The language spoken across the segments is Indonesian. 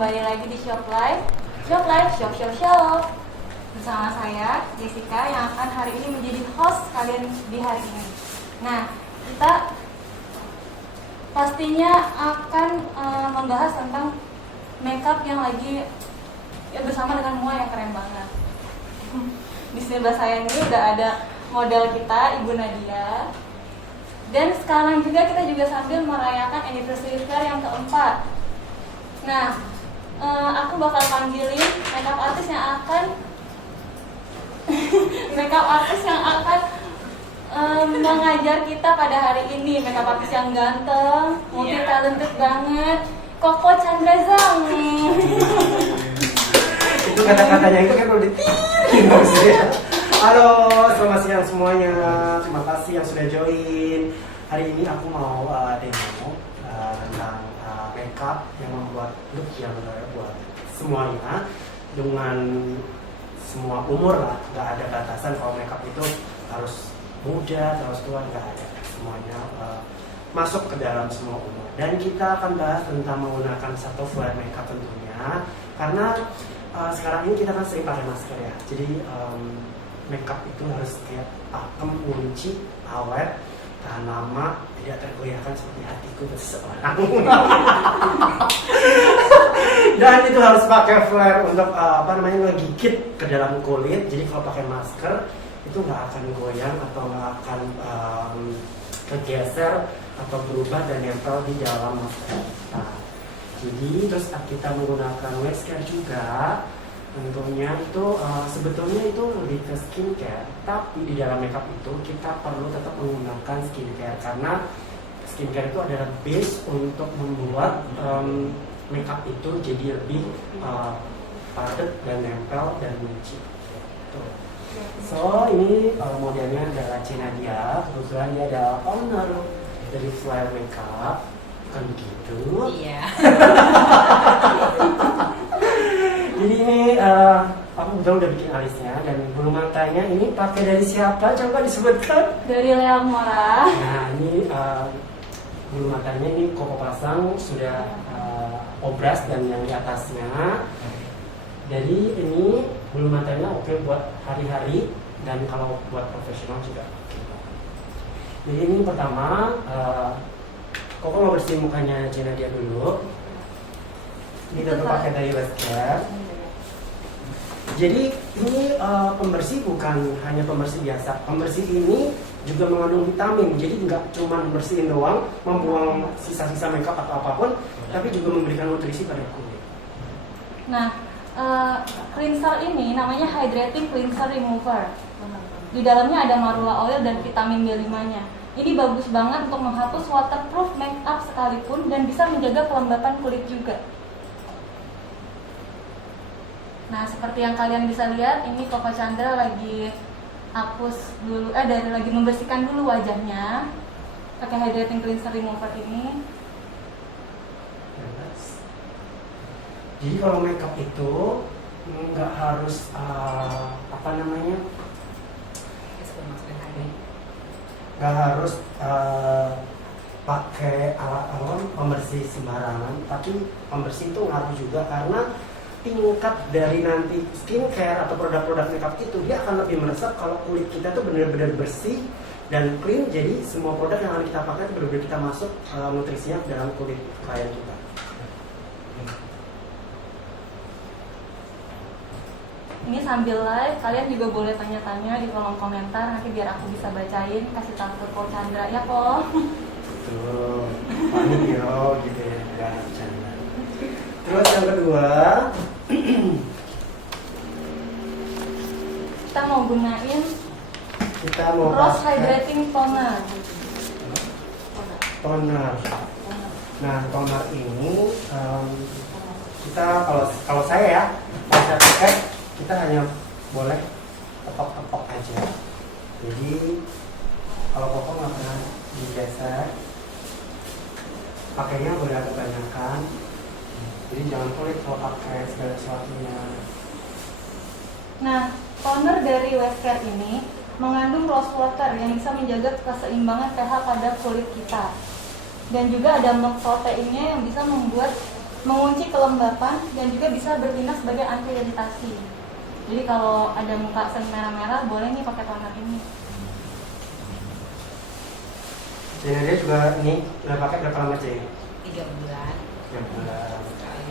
kembali lagi di Shop Live. Shop Live, Shop. Bersama saya, Jessica, yang akan hari ini menjadi host kalian di hari ini. Nah, kita pastinya akan membahas tentang makeup yang lagi bersama dengan Mua yang keren banget. Di sebelah saya ini udah ada model kita, Ibu Nadia. Dan sekarang juga kita sambil merayakan anniversary fair yang keempat. Nah, aku bakal panggilin makeup artist yang akan mengajar kita pada hari ini. Makeup artist yang ganteng, multi talented banget, Koko Chandra Zhang. Itu kata-katanya itu kan udah ditirin maksudnya. Halo, selamat siang semuanya. Terima kasih yang sudah join. Hari ini aku mau demo tentang makeup yang membuat look yang buat semuanya dengan semua umur lah. Gak ada batasan kalau makeup itu harus muda, harus tua, gak ada. Semuanya masuk ke dalam semua umur. Dan kita akan bahas tentang menggunakan satu flare makeup tentunya. Karena sekarang ini kita kan sering pakai masker ya. Jadi makeup itu harus kayak pakem, kunci, awet, tahan lama, tidak tergoyahkan seperti hatiku ke seseorang. Dan itu harus pakai flare untuk ngegigit ke dalam kulit. Jadi kalau pakai masker itu nggak akan goyang atau nggak akan kegeser atau berubah dan nempel di dalam masker kita. Jadi terus kita menggunakan wet care juga. Tentunya itu sebetulnya itu lebih ke skincare, tapi di dalam makeup itu kita perlu tetap menggunakan skincare karena skincare itu adalah base untuk membuat makeup itu jadi lebih padat dan nempel dan lucu. So ini modelnya adalah Nadia, kebetulan dia adalah owner dari Flare Makeup, kan begitu? Iya. Jadi ini aku udah bikin alisnya dan bulu matanya ini pakai dari siapa? Coba disebutkan. Dari Lea Mora. Nah ini bulu matanya ini Koko pasang sudah obras dan yang di atasnya. Jadi ini bulu matanya oke buat hari-hari dan kalau buat profesional juga. Jadi ini pertama Koko mau bersihin mukanya Nadia dulu. Ini udah pakai dari wet care. Jadi ini pembersih bukan hanya pembersih biasa. Pembersih ini juga mengandung vitamin. Jadi nggak cuma bersihin doang, membuang sisa-sisa makeup atau apapun, tapi juga memberikan nutrisi pada kulit. Nah, cleanser ini namanya Hydrating Cleanser Remover. Di dalamnya ada marula oil dan vitamin B5-nya. Ini bagus banget untuk menghapus waterproof makeup sekalipun dan bisa menjaga kelembapan kulit juga. Nah, seperti yang kalian bisa lihat, ini Koko Chandra lagi hapus dulu, lagi membersihkan dulu wajahnya pakai Hydrating Cleanser Remover ini. Jadi kalau makeup itu nggak harus nggak harus pakai alat pembersih sembarangan, tapi pembersih itu ngaruh juga karena tingkat dari nanti skincare atau produk-produk makeup itu dia akan lebih meresap kalau kulit kita tuh benar-benar bersih dan clean. Jadi semua produk yang akan kita pakai itu benar-benar kita masuk nutrisinya ke dalam kulit klien kita. Ini sambil live, kalian juga boleh tanya-tanya di kolom komentar, nanti biar aku bisa bacain, kasih tahu ke Koko Chandra ya kok. Betul, panik gitu ya, nggak bercanda. Terus yang kedua, kita mau gunain Rose pakai Hydrating Toner. toner. Nah, toner ini kita kalau saya ya, kalau saya pakai kita hanya boleh tepok-tepok aja. Jadi kalau Koko nggak pernah digeser, pakainya boleh agak banyakan. Jadi jangan pelit kalau pakai segala sesuatunya. Nah, toner dari wet care ini mengandung rose water yang bisa menjaga keseimbangan pH pada kulit kita. Dan juga ada milk proteinnya yang bisa membuat mengunci kelembapan, dan juga bisa bertindak sebagai anti iritasi. Jadi kalau ada muka sering merah-merah, boleh nih pakai toner ini. Jadi dia juga ini udah pakai berapa lama sih? 3 bulan. 3 bulan.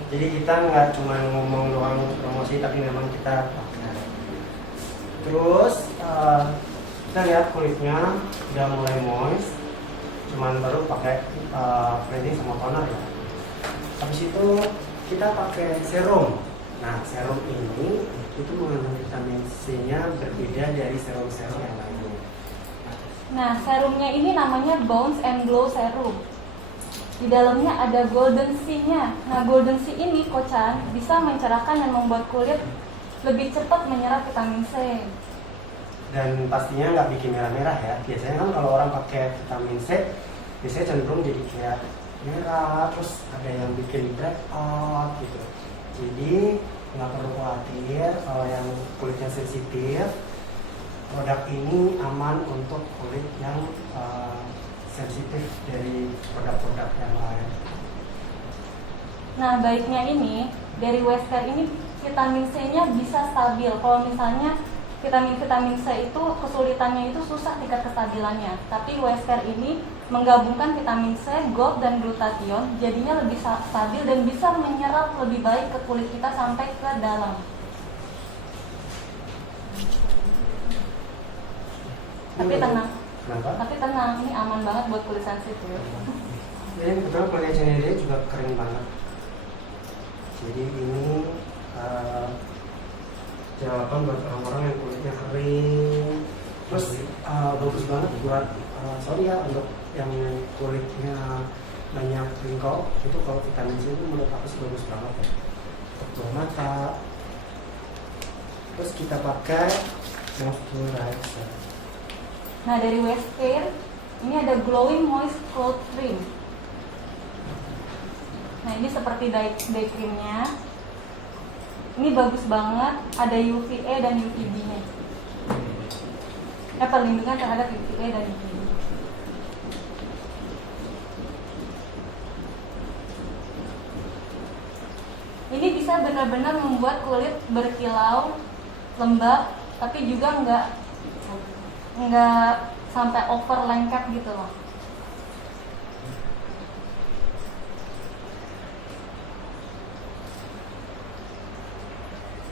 Jadi kita nggak cuma ngomong doang promosi, tapi memang kita pakai. Terus kita lihat kulitnya udah mulai moist, cuman baru pakai cleansing sama toner ya. Habis itu kita pakai serum. Nah, serum ini itu mengandung vitamin C-nya berbeda dari serum-serum yang lainnya. Nah, serumnya ini namanya Bounce and Glow Serum. Di dalamnya ada golden sea-nya. Nah, golden sea ini Kocan bisa mencerahkan dan membuat kulit lebih cepat menyerap vitamin C. Dan pastinya nggak bikin merah-merah ya. Biasanya kan kalau orang pakai vitamin C, biasanya cenderung jadi kayak merah, terus ada yang bikin breakout gitu. Jadi nggak perlu khawatir kalau yang kulitnya sensitif. Produk ini aman untuk kulit yang sensitif dari produk-produk yang lain. Nah, baiknya ini dari Wesker ini vitamin C-nya bisa stabil. Kalau misalnya vitamin C itu kesulitannya itu susah tingkat kestabilannya. Tapi Wesker ini menggabungkan vitamin C, gold, dan glutathione, jadinya lebih stabil dan bisa menyerap lebih baik ke kulit kita sampai ke dalam. Tapi tenang. Kenapa? Tapi tenang, ini aman banget buat kulit sensitif. Jadi kebetulan kulitnya dia juga kering banget. Jadi ini jawaban buat orang-orang yang kulitnya kering. Terus bagus banget buat sorry ya untuk yang kulitnya banyak wrinkle itu kalau vitamin C itu menurut aku sih bagus banget ya. Untuk mata. Terus kita pakai moisturizer. Nah, dari Westcare ini ada Glowing Moist Cloth Cream. Nah, ini seperti day creamnya. Ini bagus banget, ada UVA dan UVB-nya. Perlindungan terhadap UVA dan UVB. Ini bisa benar-benar membuat kulit berkilau, lembab, tapi juga nggak sampai over lengket gitu loh.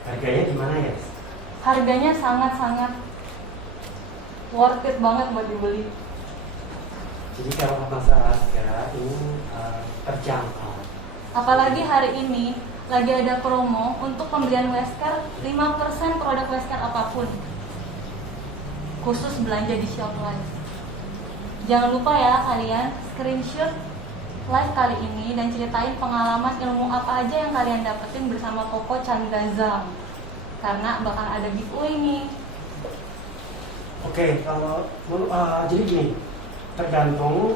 Harganya gimana ya? Harganya sangat-sangat worth it banget buat dibeli. Jadi kalau masalah harga ini terjangkau. Apalagi hari ini lagi ada promo untuk pembelian Wesker 5% produk Wesker apapun. Khusus belanja di Shop Live. Jangan lupa ya kalian screenshot live kali ini dan ceritain pengalaman ilmu apa aja yang kalian dapetin bersama Koko Chandrazam. Karena bakal ada giveaway nih. Oke, kalau jadi gini, tergantung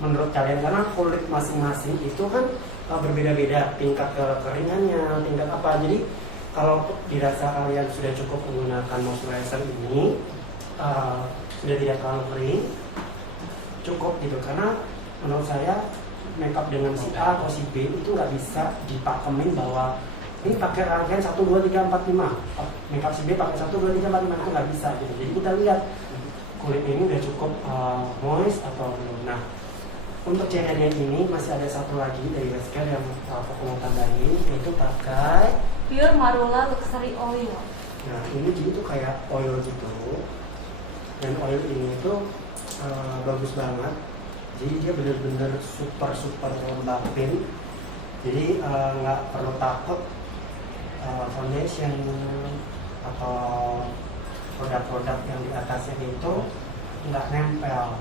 menurut kalian karena kulit masing-masing itu kan berbeda-beda tingkat kekeringannya, tingkat apa. Jadi kalau dirasa kalian sudah cukup menggunakan moisturizer ini, sudah tidak terlalu kering, cukup gitu. Karena menurut saya makeup dengan si A atau si B itu nggak bisa dipakemin bahwa ini pakai rangkaian 1, 2, 3, 4, 5. Makeup si B pakai 1, 2, 3, 4, 5 itu nggak bisa gitu. Jadi kita lihat kulit ini udah cukup moist atau belum. Nah, untuk cairannya ini masih ada satu lagi dari Wesker yang aku mau tambahin, yaitu pakai Pure Marula Luxury Oil. Nah, ini jadi tuh kayak oil gitu. Dan oil ini tuh bagus banget. Jadi dia bener-bener super lembapin. Jadi nggak perlu takut foundation atau produk-produk yang di atasnya itu nggak nempel.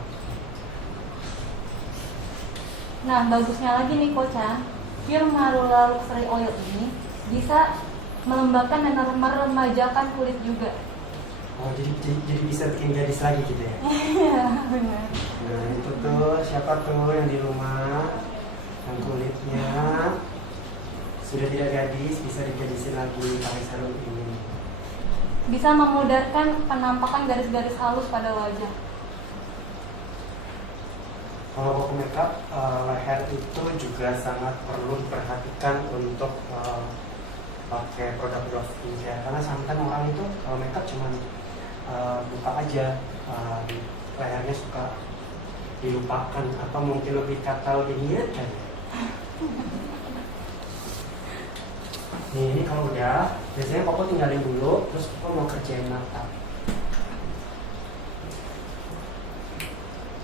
Nah, bagusnya lagi nih Koca, Pure Marula Luxury Oil ini bisa melembabkan dan meremajakan kulit juga. Oh, jadi bisa bikin gadis lagi gitu ya? Iya, benar. Nah, itu tuh siapa tuh yang di rumah yang kulitnya sudah tidak gadis, bisa digadisin lagi pakai serum ini. Bisa memudarkan penampakan garis-garis halus pada wajah. Kalau koko makeup, leher itu juga sangat perlu diperhatikan untuk pakai produk-produk skincare, karena sometimes orang itu kalau makeup cuman buka aja, lehernya suka dilupakan atau mungkin lebih kata lebih mirip kan. Nih, ini kalau udah, biasanya koko tinggalin dulu, terus koko mau kerjain mata.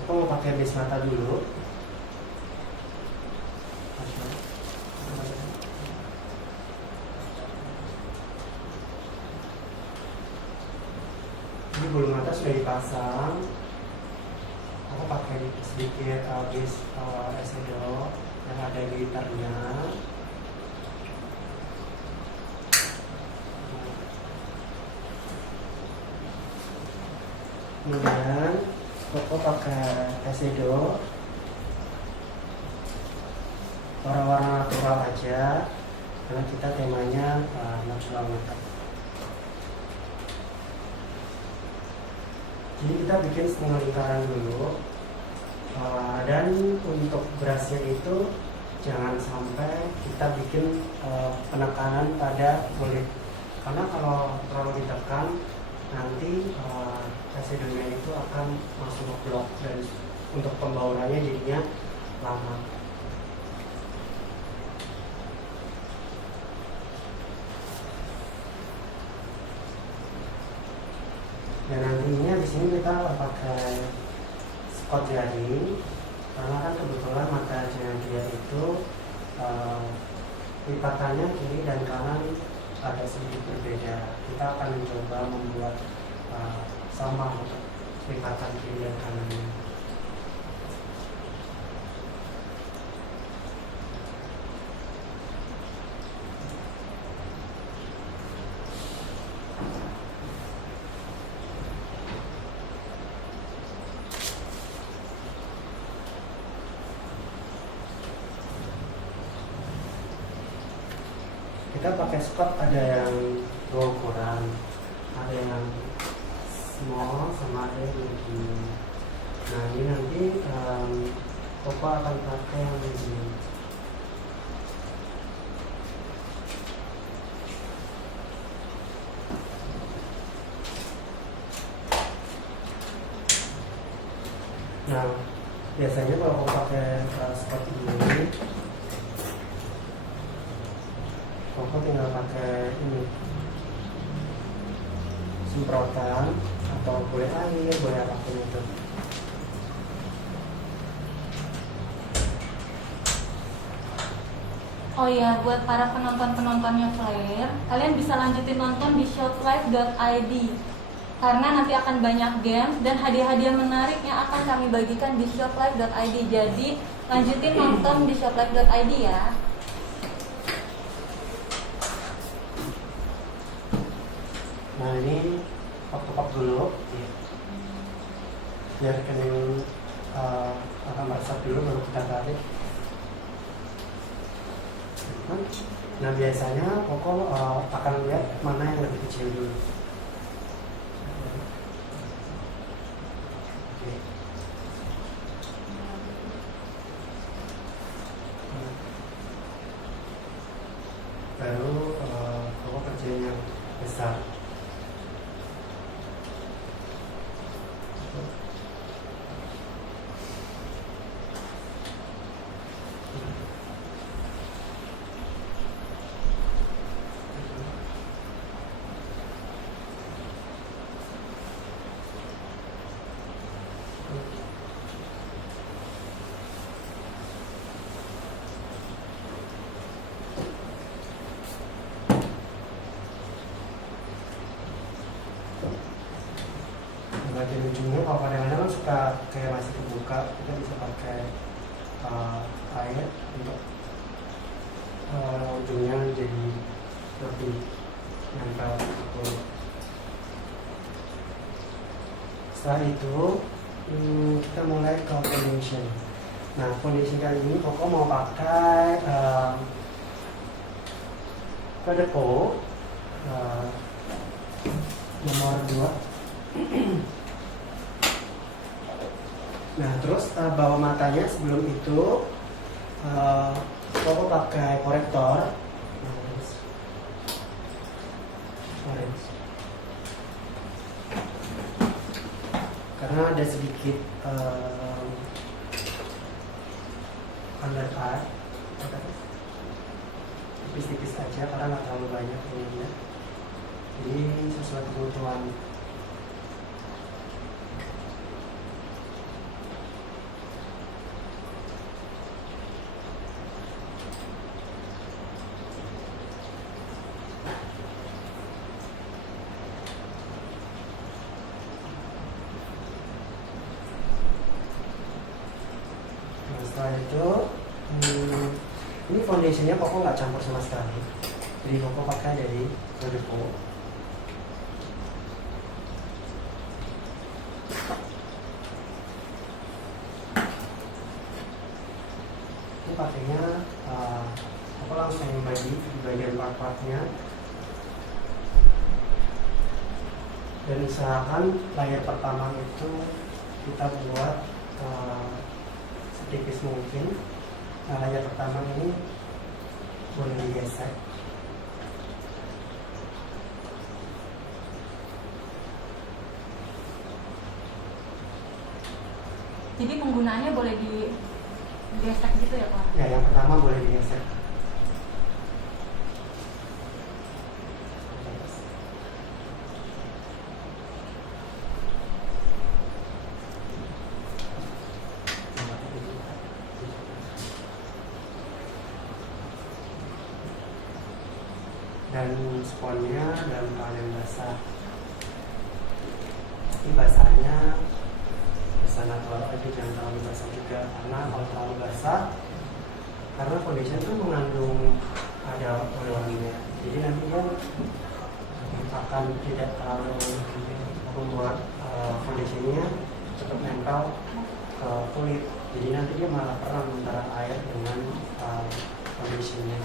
Koko mau pakai base mata dulu. Ini bulu mata sudah dipasang. Aku pakai sedikit base eyeshadow yang ada glitternya. Kemudian Koko pakai eyeshadow warna-warna natural aja, karena kita temanya natural makeup. Jadi kita bikin setengah lingkaran dulu, dan untuk brushnya itu jangan sampai kita bikin penekanan pada kulit, karena kalau terlalu ditekan nanti eyeshadow-nya itu akan masuk ke blok dan untuk pembaurannya jadinya lama. Dan nantinya di sini kita pakai spot jari, karena kan kebetulan mata dia itu lipatannya kiri dan kanan ada sedikit berbeda. Kita akan mencoba membuat sama untuk lipatan kiri dan kanannya. Kita pakai spot ada yang dua ukuran, ada yang small sama ada yang medium. Nah ini nanti Koko akan pakai yang medium. Nah biasanya kalau Koko pakai spot ini, Koko tinggal pakai ini semprotan atau boleh air, boleh apapun itu. Oh iya, buat para penonton-penontonnya Flare, kalian bisa lanjutin nonton di shoplife.id karena nanti akan banyak games dan hadiah-hadiah menarik yang akan kami bagikan di shoplife.id. Jadi lanjutin nonton di shoplife.id ya. Nah ini pop dulu, biar kening akan meresap dulu baru kita tarik. Nah biasanya Koko akan lihat mana yang lebih kecil dulu. Oke. Baru Koko kerjain yang besar. Bagian ujungnya kalau kadang-kadang suka kayak masih kebuka, kita bisa pakai air untuk ujungnya jadi lebih nempel ke kulit. Setelah itu kita mulai ke foundation. Nah foundation kali ini Koko mau pakai Pedepo nomor 2. Nah, terus bawah matanya sebelum itu Koko pakai korektor orange. Karena ada sedikit under eye, tipis-tipis aja karena nggak terlalu banyak ininya. Jadi sesuai kebutuhan. Setelah itu ini foundationnya Koko nggak campur sama sekali, jadi Koko pakai dari Kodepo. Ini pakainya Koko langsung bagi di bagian part-partnya, dan usahakan layer pertama itu kita buat tipis mungkin. Nah, layar pertama ini boleh digesek. Jadi penggunaannya boleh digesek gitu ya Pak? Ya, yang pertama boleh digesek. Dan sponnya dalam keadaan yang basah. Tapi basahnya bisa natural aja, jangan terlalu basah juga. Karena kalau terlalu basah, karena foundation itu mengandung ada oil-oilnya, jadi nanti dia akan tidak terlalu membuat foundationnya cepat nempel ke kulit. Jadi nanti dia malah perang antara air dengan foundationnya.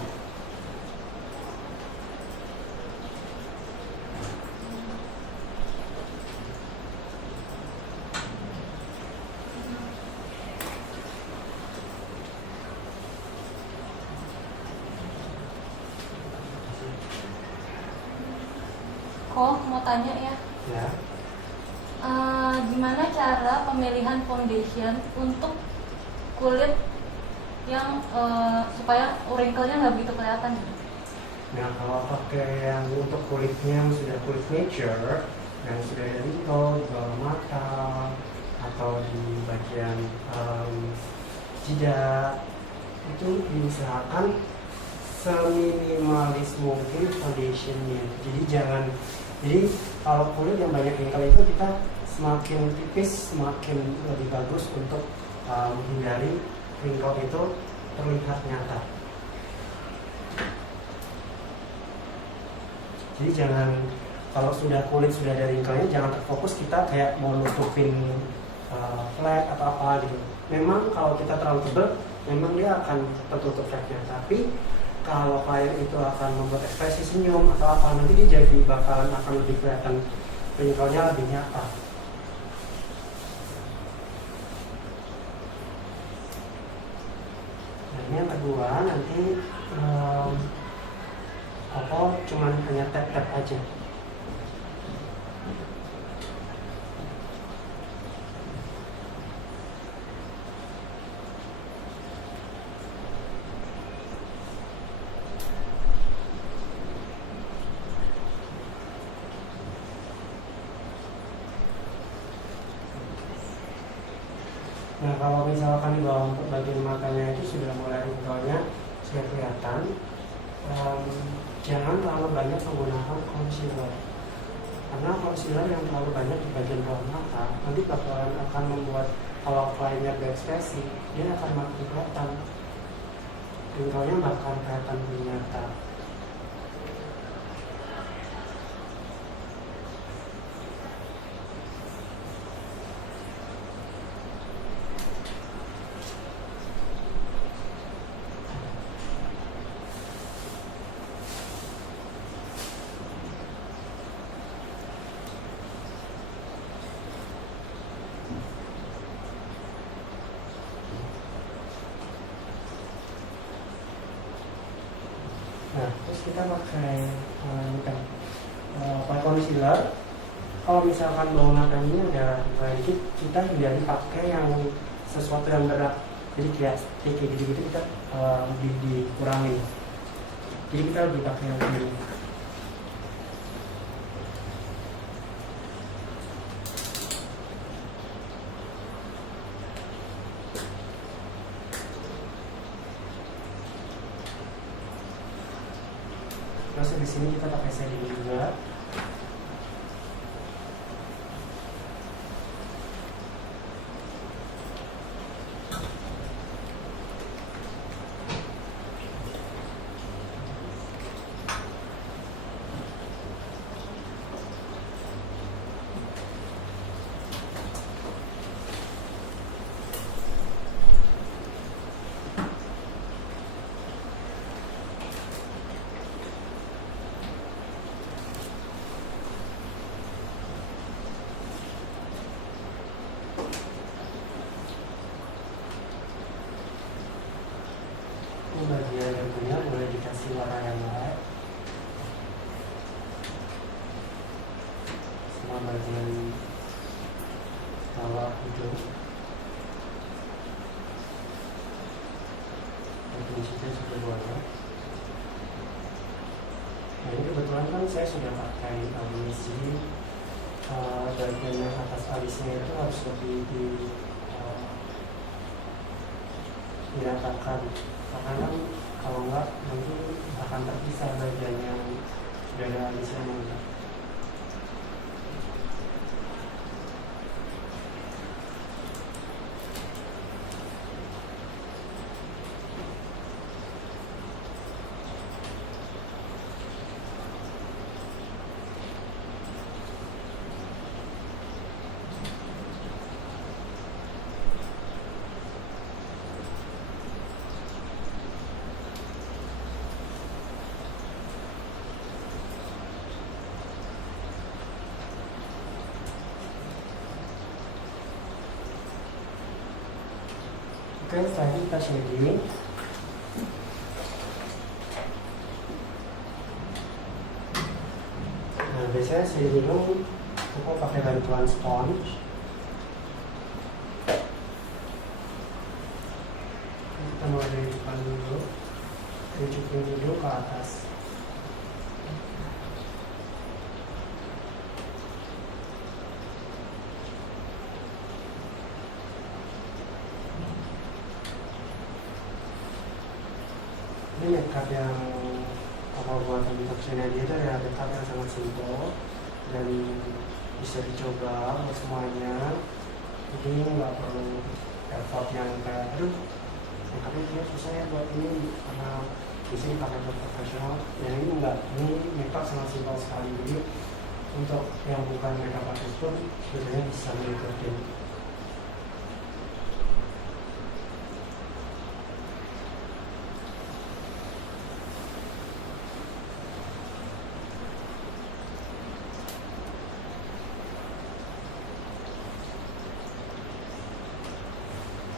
Kok mau tanya ya? Ya. Gimana cara pemilihan foundation untuk kulit yang supaya wrinkle-nya nggak begitu kelihatan? Nah, kalau pakai yang untuk kulitnya yang sudah kulit nature, yang sudah ada wrinkle di bawah mata atau di bagian jidat, itu diusahakan seminimalis mungkin foundationnya. Jadi kalau kulit yang banyak wrinkle itu kita semakin tipis semakin lebih bagus untuk menghindari wrinkle itu terlihat nyata. Jadi jangan, kalau sudah kulit sudah ada wrinkle-nya, jangan terfokus kita kayak mau nutupin flek atau apa gitu. Memang kalau kita terlalu tebal, memang dia akan tertutup fleknya. Tapi kalau klien itu akan membuat ekspresi senyum atau apa, nanti dia jadi bakalan akan lebih kelihatan wrinkle-nya lebih nyata. Dan yang kedua nanti cuman hanya tap-tap aja. Nah, kalau misalkan di bawah bagian matanya itu sudah mulai wrinkle-nya sudah kelihatan, jangan terlalu banyak menggunakan concealer. Karena concealer yang terlalu banyak di bagian bawah mata nanti bakalan akan membuat kalau kliennya berekspresi, dia akan makin kelihatan, wrinkle-nya bakal kelihatan lebih nyata. Nah, terus kita pakai pakai concealer. Kalau misalkan bau mata ini ada dikit, kita hindari pakai yang sesuatu yang berat. Jadi kayak gitu-gitu kita dikurangin. Jadi kita lebih pakai yang ini. Terus di sini kita pakai shading juga. Bagian yang punya boleh dikasih warna yang lain. Sama bagian bawah hidung. Bagian situ juga boleh. Nah ini kebetulan kan saya sudah pakai alis, bagian yang atas alisnya itu harus lebih diratakan. Karena kalau enggak nanti akan terpisah bagian yang sudah ada alisnya enggak. Oke, setelah itu kita shading. Nah, biasanya shading aku pakai bantuan sponge. Kita mulai dari depan dulu, tunjukin dulu ke atas. Ini makeup yang buatan instruksinya dia itu ya makeup yang sangat simple dan bisa dicoba buat semuanya. Jadi nggak perlu effort yang kayak aduh makeupnya dia susah ya buat ini karena di sini pakai profesional. Yang ini enggak, ini makeup sangat simple sekali. Jadi untuk yang bukan makeup artist pun sebenarnya bisa mengikuti.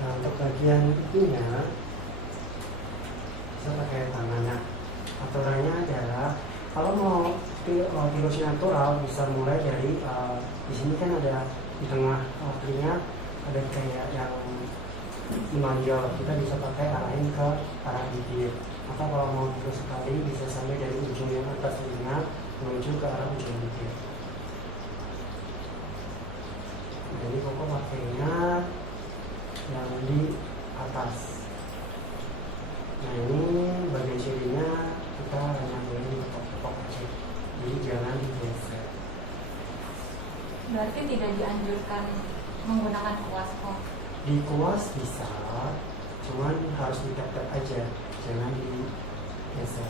Nah, untuk bagian itunya bisa pakai tangannya. Aturannya adalah kalau mau virus natural bisa mulai dari di sini kan ada di tengah telinga ada kayak yang menonjol, kita bisa pakai arahin ke arah bibir. Maka kalau mau virus sekali bisa sampai dari ujung yang atas telinga menuju ke arah ujung bibir. Jadi koko pakainya yang di atas. Nah ini bagian shadingnya kita hanya boleh ditepok-tepok aja, jadi jangan digeser. Berarti tidak dianjurkan menggunakan kuas kok? Di kuas bisa, cuman harus ditep-tep aja, jangan digeser.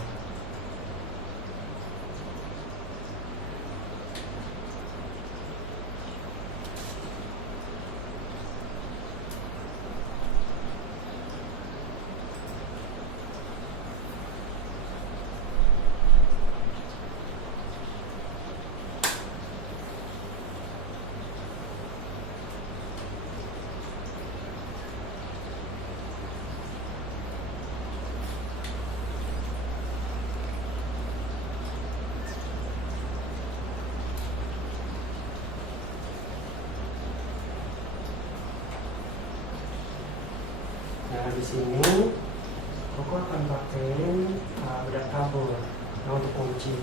di sini aku akan pakai bedak tabur untuk kunci.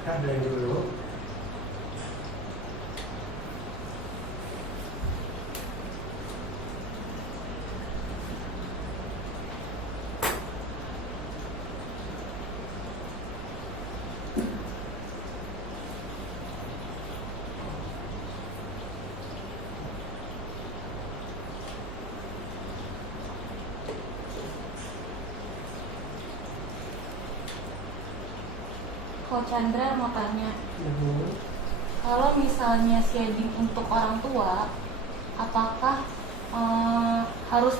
Kita blend dulu. Kalau Chandra mau tanya, kalau misalnya shading untuk orang tua, apakah harus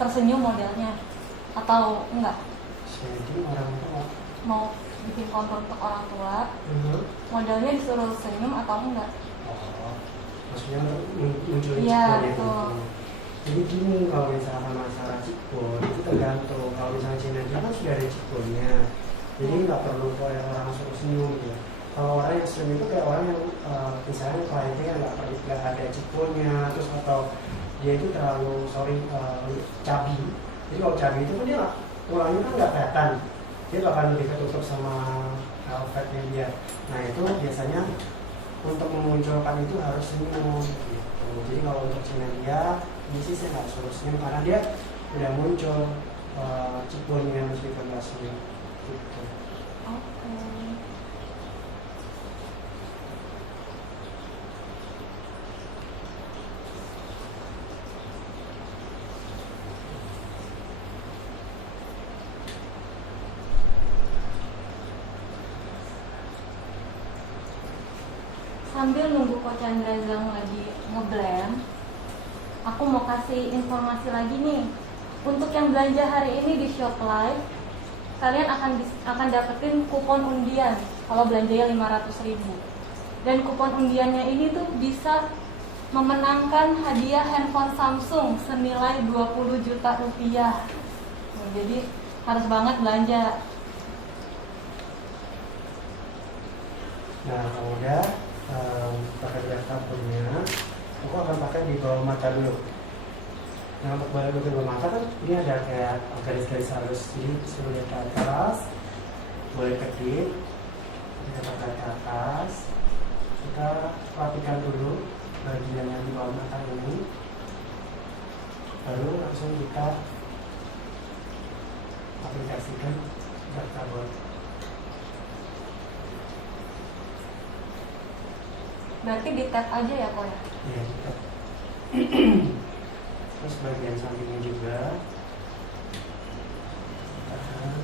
tersenyum modelnya atau enggak? Shading orang tua. Mau bikin kontur untuk orang tua, modelnya disuruh senyum atau enggak? Oh, maksudnya munculin Iya, cheekbone itu. betul. Jadi gini, kalau misalkan masalah cheekbone itu tergantung. Kalau misalnya Cina dia kan sudah ada cheekbone-nya, jadi nggak perlu kayak orang suruh senyum gitu. Kalau orang yang senyum itu kayak orang yang misalnya kliennya yang nggak ada cheekbone-nya, terus atau dia itu terlalu cabi. Jadi kalau cabi itu kan dia tulangnya kan nggak kelihatan, dia bakal lebih ketutup sama fatnya dia. Nah itu biasanya untuk memunculkan itu harus senyum gitu. Jadi kalau untuk Cina dia ini sih saya nggak suruh senyum karena dia udah muncul cheekbone-nya meskipun nggak senyum gitu. Oke. Sambil nunggu Coach Chandra Zhang lagi ngeblend, aku mau kasih informasi lagi nih. Untuk yang belanja hari ini di Shopline, kalian akan dapetin kupon undian kalau belanjanya 500.000. Dan kupon undiannya ini tuh bisa memenangkan hadiah handphone Samsung senilai 20 juta rupiah. Nah, jadi harus banget belanja. Nah kalau udah pakai bedak taburnya, aku akan pakai di bawah mata dulu. Nah untuk bawah mata kan ini ada kayak garis-garis halus, jadi suruh lihat ke atas, boleh kedip, kita pakai ke atas, kita rapikan dulu bagian yang di bawah mata ini, baru langsung kita aplikasikan bedak tabur. Berarti di tap aja ya kok ya? Iya, kita. Terus bagian sampingnya juga. Tahan.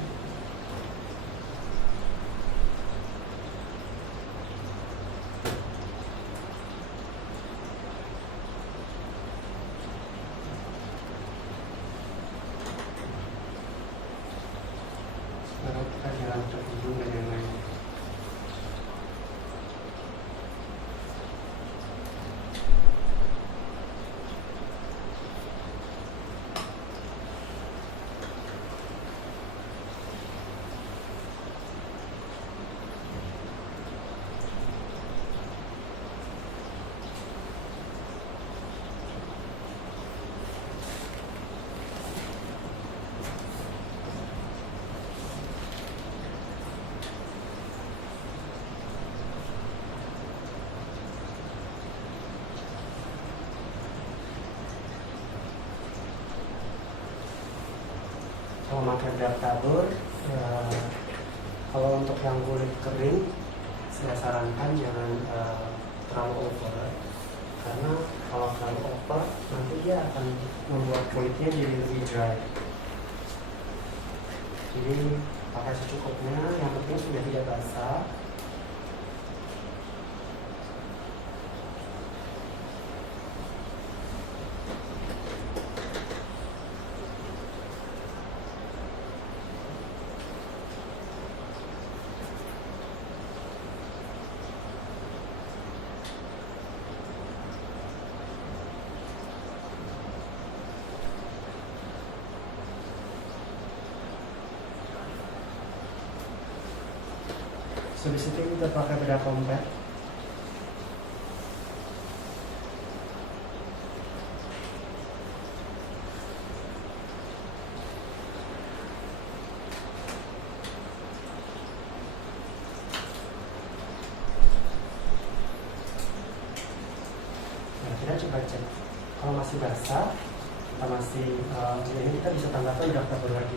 Sekarang kita jalan ke hidung dan yang lain. Kalau pakai bedak tabur, kalau untuk yang kulit kering, saya sarankan jangan terlalu over, karena kalau terlalu over nanti dia akan membuat kulitnya jadi lebih dry. Jadi pakai secukupnya, yang penting sudah tidak basah. Habis itu kita pakai bedak kompak. masih basah, kita masih ini kita bisa tambahkan dark tabur lagi.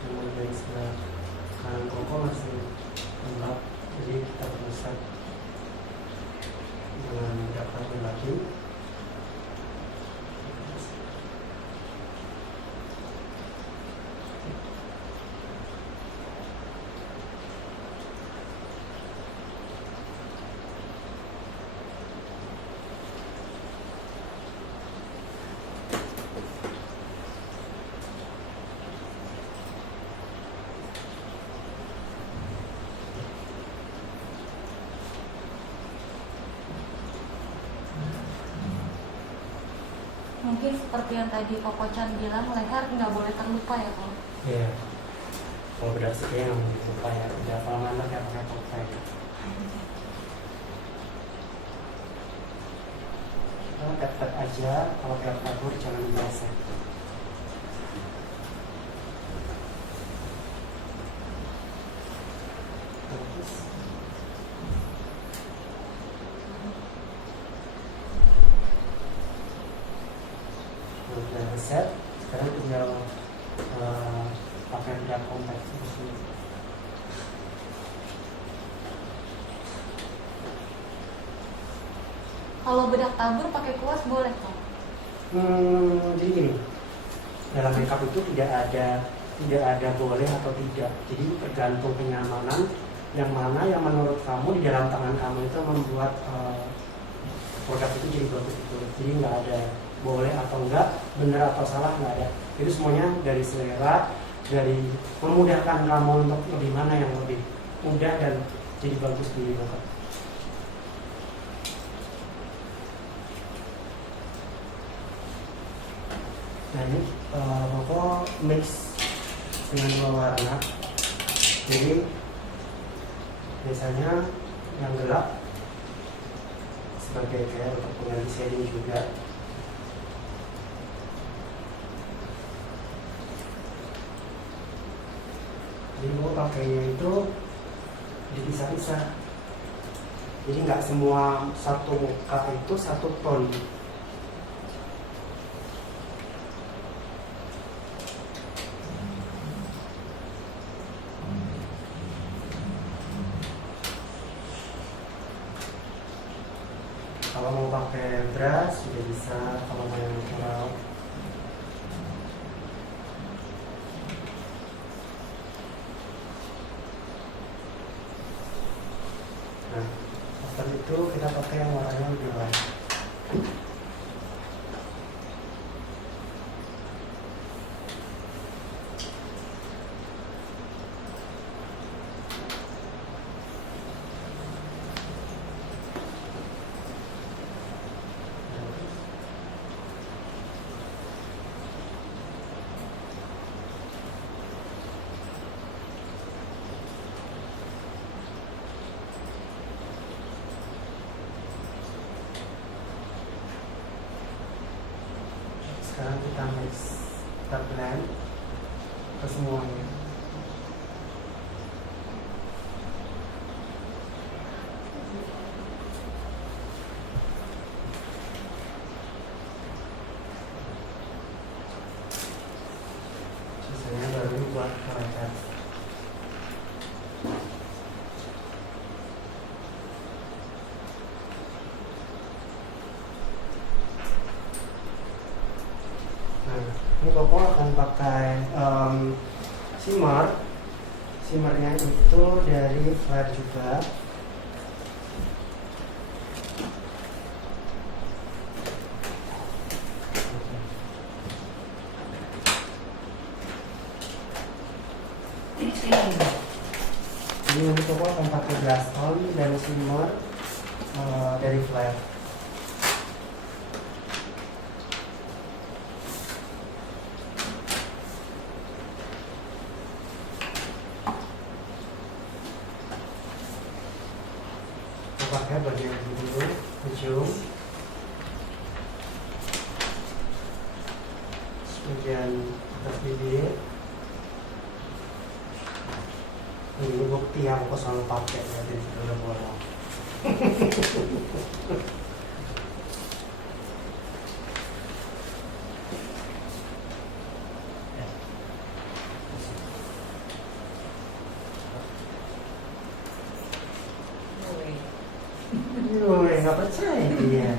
Kemudian sebelah kanan koko masih lembab, jadi kita bisa dengan dark tabur lagi. Mungkin seperti yang tadi Koko Chan bilang, leher nggak boleh terlupa ya Kok? Iya. Kalau bedak sih yang lupa ya, udah kalau anak ya pakai topeng. Tap-tap aja, kalau dark tabur jangan basah. Udah reset, sekarang tinggal pakai bedak kompak di sini. Kalau bedak tabur pakai kuas boleh Kok? Jadi gini, dalam makeup itu tidak ada boleh atau tidak. Jadi tergantung kenyamanan yang mana yang menurut kamu di dalam tangan kamu itu membuat produk itu jadi bagus itu. Jadi nggak ada boleh atau enggak, benar atau salah, nggak ada. Itu semuanya dari selera, dari memudahkan kamu untuk lebih mana yang lebih mudah dan jadi bagus di makeup. Nah ini Koko mix dengan dua warna. Jadi biasanya yang gelap sebagai kayak untuk pengganti shading juga. Jadi Koko pakainya itu dipisah-pisah. Jadi nggak semua satu muka itu satu ton. Kalau mau pakai brush juga bisa, kalau mau yang natural. Nah, after itu kita pakai yang warnanya lebih light. Sekarang kita mix, kita blend ke semuanya. Sisanya baru buat highlight. Ini Koko akan pakai shimmer. Shimmernya itu dari Flare juga. Ini nanti Koko akan pakai blush on dan shimmer dari Flare. Pakai bagian dulu, ujung, bagian atas bibir. Ini bukti yang aku selalu pakai ya, dari segala bolong. Woi, nggak percaya dia.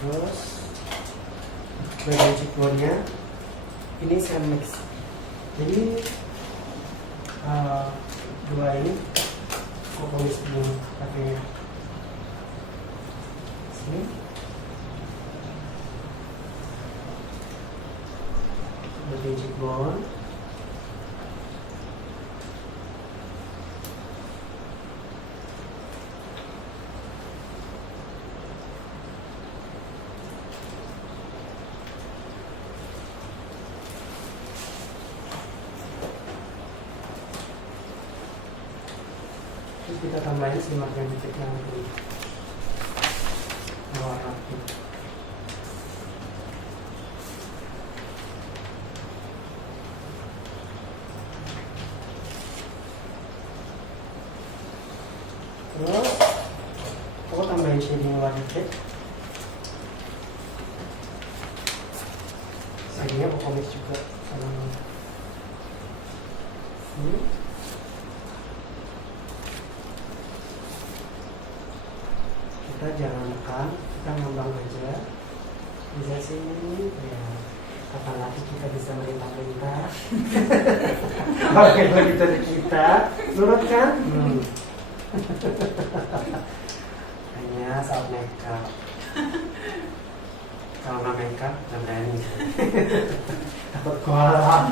Terus magic wand-nya ini saya mix. Jadi dua ini aku tulis di pakai sini. Magic wand. Terus kita tambahin si magnetic yang di warna pink. Terus aku tambahin shading warna pink. Shadingnya aku komik juga sama ini. Kita jangan tekan, kita ngambang aja. Bisa sini, ya. Kapan lagi kita bisa merintah-merintah? Oke, begitu kita, nurut kan? Hanya saat makeup. Kalau nggak makeup, nggak berani. Takut kualat.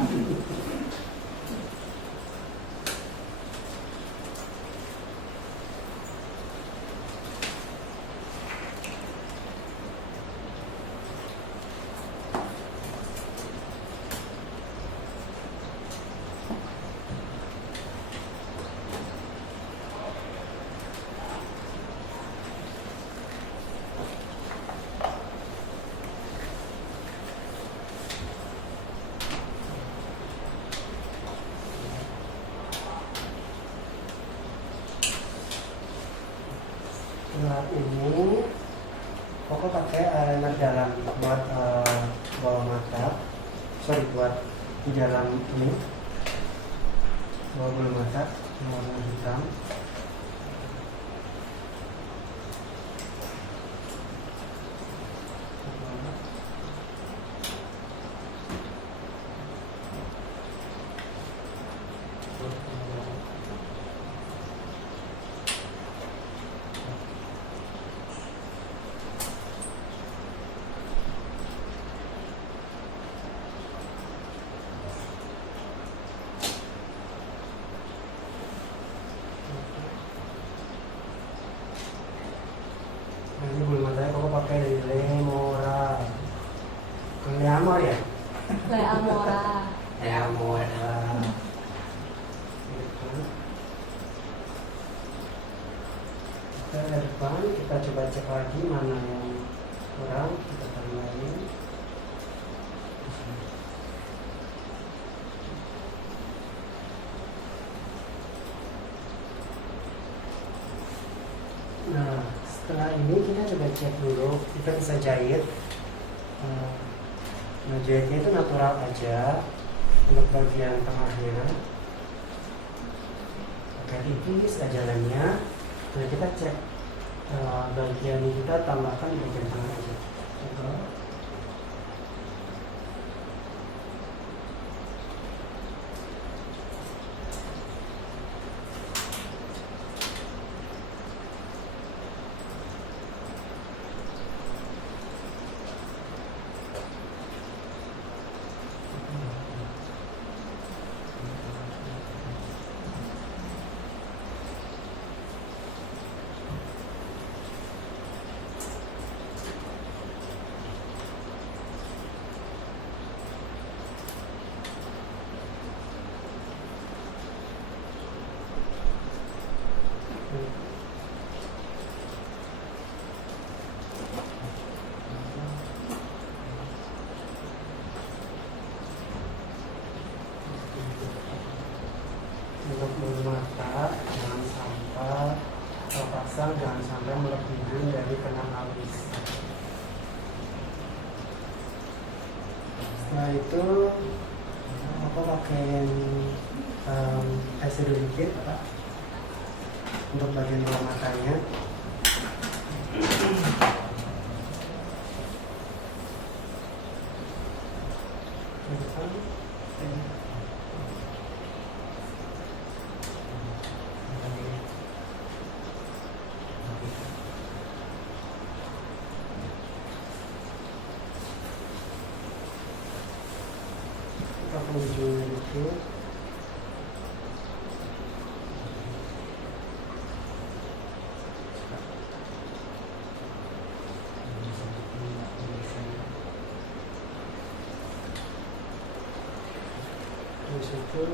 Nah ini pokok pakai eyeliner dalam buat bawah mata, buat di dalam ini bawah bulu mata warna hitam. Ini bulu matanya kok pakai dari Lemora. Lemora ya? Leamora. Lemora. Kita ke depan, kita coba cek lagi mana yang kurang, kita tambahin. Nah, setelah ini kita coba cek dulu, kita bisa jahit. Nah, jahitnya itu natural aja untuk bagian tengahnya. Pakai tipis aja lemnya. Nah, kita cek bagian ini, kita tambahkan di bagian tengah aja. Coba. bulu mata jangan sampai terpasang, jangan sampai melebihi dari kena alis. Setelah itu aku pakai eyeshadow dikit untuk bagian bawah matanya. Kita ujungnya dikit. Terus itu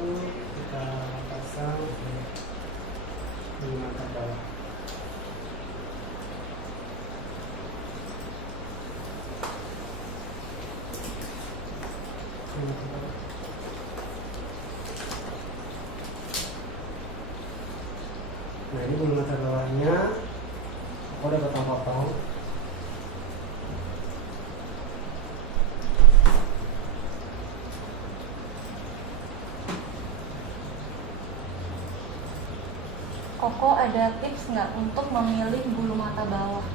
kita pasang di mata bawah. Nah, ini bulu mata bawahnya aku udah potong-potong. Koko ada tips nggak untuk memilih bulu mata bawah?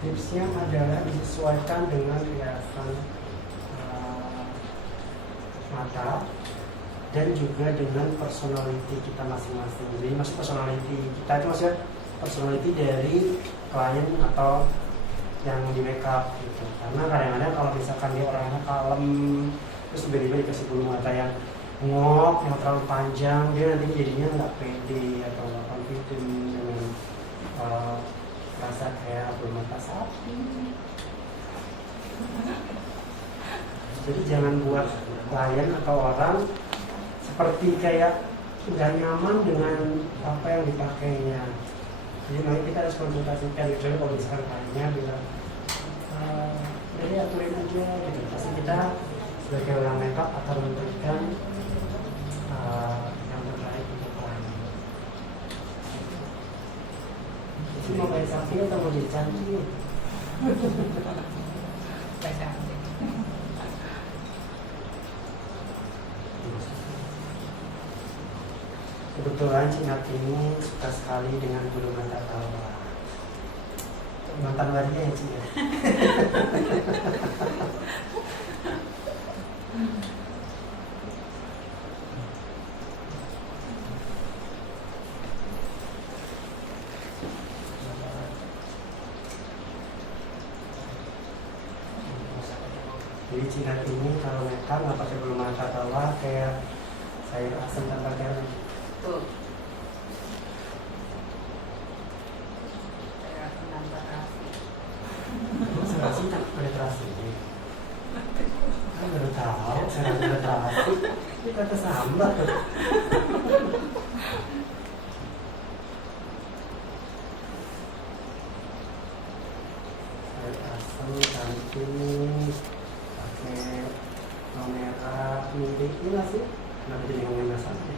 Tipsnya adalah disesuaikan dengan riasan mata dan juga dengan personality kita masing-masing. Jadi maksud personality kita itu maksudnya personality dari klien atau yang di makeup gitu. Karena kadang-kadang kalau misalkan dia orangnya kalem terus tiba-tiba dikasih bulu mata yang ngok, yang terlalu panjang, dia nanti jadinya nggak pede atau nggak confident dengan rasa kayak bulu mata sapi. Jadi jangan buat klien atau orang seperti kayak nggak nyaman dengan apa yang dipakainya. Jadi makanya kita harus konsultasikan, kecuali kalau misalkan kliennya bilang jadi aturin aja gitu. Pasti kita sebagai orang makeup akan memberikan yang terbaik untuk klien. Jadi mau kayak sapi atau mau jadi cantik? Kayak cantik. Kebetulan Cina ini suka sekali dengan bulu mata bawah. Mantan waria ya Cina. Jadi Cina ini kalau makeup nggak pakai bulu mata bawah kayak sayur asam tanpa garam. Tuh. Kayak menambah rasi. Serasi tak penetrasi. Kan baru tahu saya penetrasi. Ini kata sambat. Sayur asam cantik. Pakai bawang merah mirip ini nggak sih? Kenapa jadi ngomongin masalah?